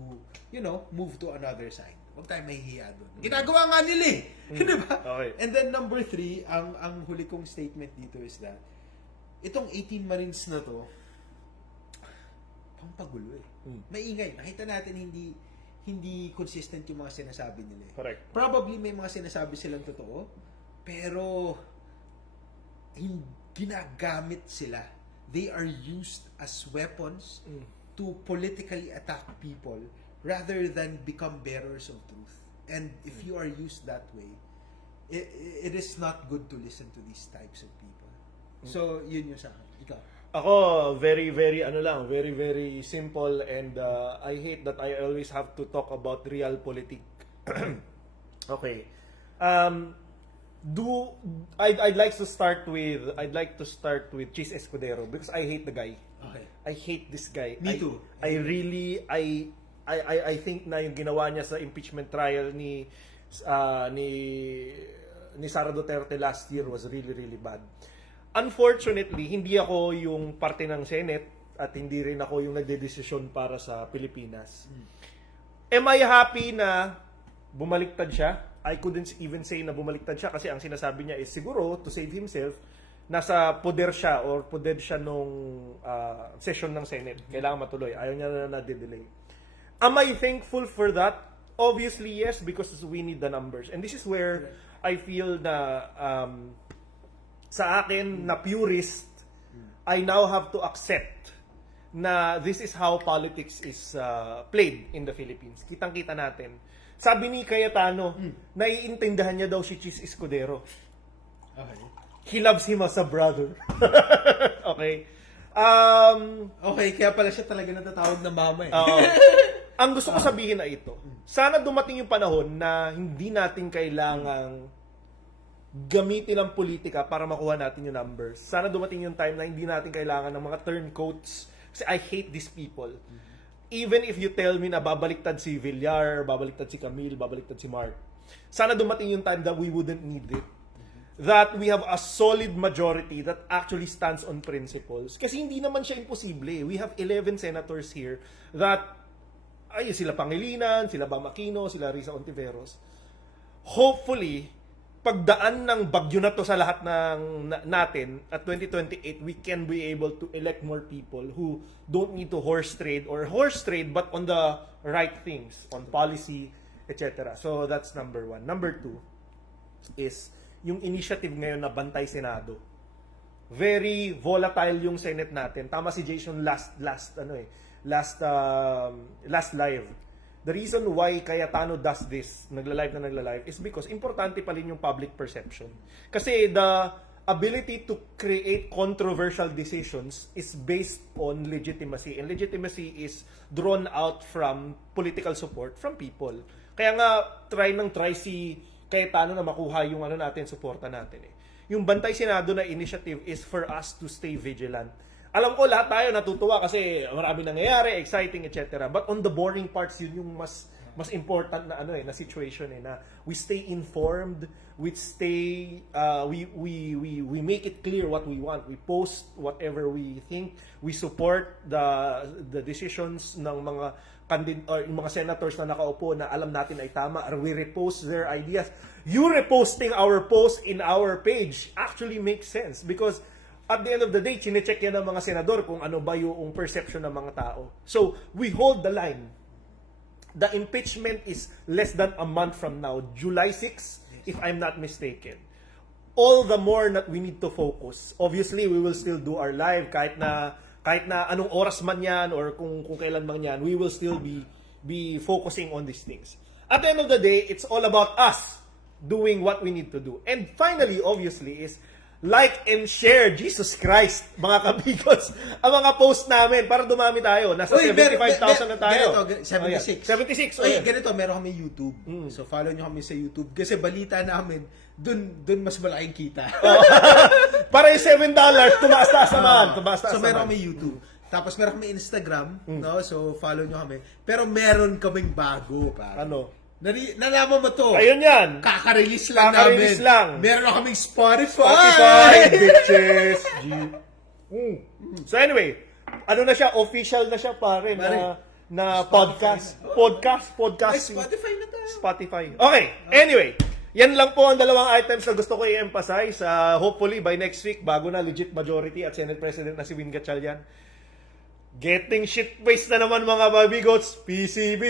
move to another side. Huwag tayo mahihiya doon. Ginagawa nga nila eh. Di ba? Okay. And then number 3, ang huli kong statement dito is that itong 18 Marines na to, pampagulo eh. Maingay. Nakita natin hindi consistent yung mga sinasabi nila eh. Correct. Probably may mga sinasabi silang totoo, pero ginagamit sila. They are used as weapons to politically attack people rather than become bearers of truth. And if you are used that way, it is not good to listen to these types of people. So, yun yung sa akin. Ikaw. Ako, very, very, very, very simple, and I hate that I always have to talk about real politik. Okay. I'd like to start with Chis Escudero because I hate the guy. Okay. I hate this guy. Me too. I think na yung ginawa niya sa impeachment trial ni Sara Duterte last year was really, really bad. Unfortunately, hindi ako yung parte ng Senate at hindi rin ako yung nagdedesisyon para sa Pilipinas. Am I happy na bumaliktad siya? I couldn't even say na bumaliktad siya kasi ang sinasabi niya is siguro to save himself, nasa poder siya or poder siya nung session ng Senate. Kailangan matuloy. Ayaw niya na delay. Am I thankful for that? Obviously, yes, because we need the numbers. And this is where I feel na sa akin na purist, I now have to accept na this is how politics is played in the Philippines. Kitang-kita natin. Sabi ni Cayetano, naiintindihan niya daw si Chis Escudero. Okay. He loves him as a brother. Okay. Okay, kaya pala siya talaga natatawag na mama eh. Ang gusto ko sabihin na ito, sana dumating yung panahon na hindi natin kailangang gamitin ang politika para makuha natin yung numbers. Sana dumating yung time na hindi natin kailangan ng mga turncoats. Kasi I hate these people. Even if you tell me na babaliktad si Villar, babaliktad si Camille, babaliktad si Mark, sana dumating yung time that we wouldn't need it. That we have a solid majority that actually stands on principles. Kasi hindi naman siya imposible. We have 11 senators here that, sila Pangilinan, sila Bam Aquino, sila Risa Ontiveros. Hopefully, pagdaan ng bagyo na to sa lahat ng natin at 2028, we can be able to elect more people who don't need to horse trade but on the right things, on policy, etc. So that's number 1. Number 2 is yung initiative ngayon na Bantay Senado. Very volatile yung Senate natin. Tama si Jason last live. The reason why Cayetano does this, nagla-live, is because importante pa rin yung public perception. Kasi the ability to create controversial decisions is based on legitimacy. And legitimacy is drawn out from political support from people. Kaya nga, try si Cayetano na makuha yung suporta natin eh. Yung Bantay Senado na initiative is for us to stay vigilant. Alam ko lahat tayo natutuwa kasi marami nangyayari, exciting, etc. But on the boring parts, yun yung mas important na na situation na we stay informed, we make it clear what we want. We post whatever we think, we support the decisions ng mga mga senators na nakaupo na alam natin ay tama, or we repost their ideas. You reposting our post in our page actually makes sense because at the end of the day, chinecheck yan ng mga senador kung ano ba yung perception ng mga tao. So, we hold the line. The impeachment is less than a month from now, July 6, if I'm not mistaken. All the more that we need to focus. Obviously, we will still do our live kahit na anong oras man yan or kung kailan man yan, we will still be focusing on these things. At the end of the day, it's all about us doing what we need to do. And finally, obviously, is like and share, Jesus Christ, mga kabigots, ang mga post namin para dumami tayo. Nasa 75,000 na tayo. Ganito, 76. 76. Oy, ganito, meron kami YouTube. So, follow nyo kami sa YouTube. Kasi balita namin, dun mas malaking kita. Para yung $7, tumaas-taas naman. So, meron kami YouTube. Tapos, meron kami Instagram. No? So, follow nyo kami. Pero meron kaming bago. Pare. Ano? Nalaman mo to? Ayun yan. Kaka-release lang Kaka-release namin. lang. Meron na kaming Spotify. Spotify, bitches. So anyway, ano na siya? Official na siya pare na podcast. Ay, Spotify na tayo. Spotify. Okay, anyway. Yan lang po ang dalawang items na gusto ko i-emphasize. Hopefully, by next week, bago na legit majority at Senate President na si Win Gatchalian. Getting shit-faced na naman mga babigots. PCB.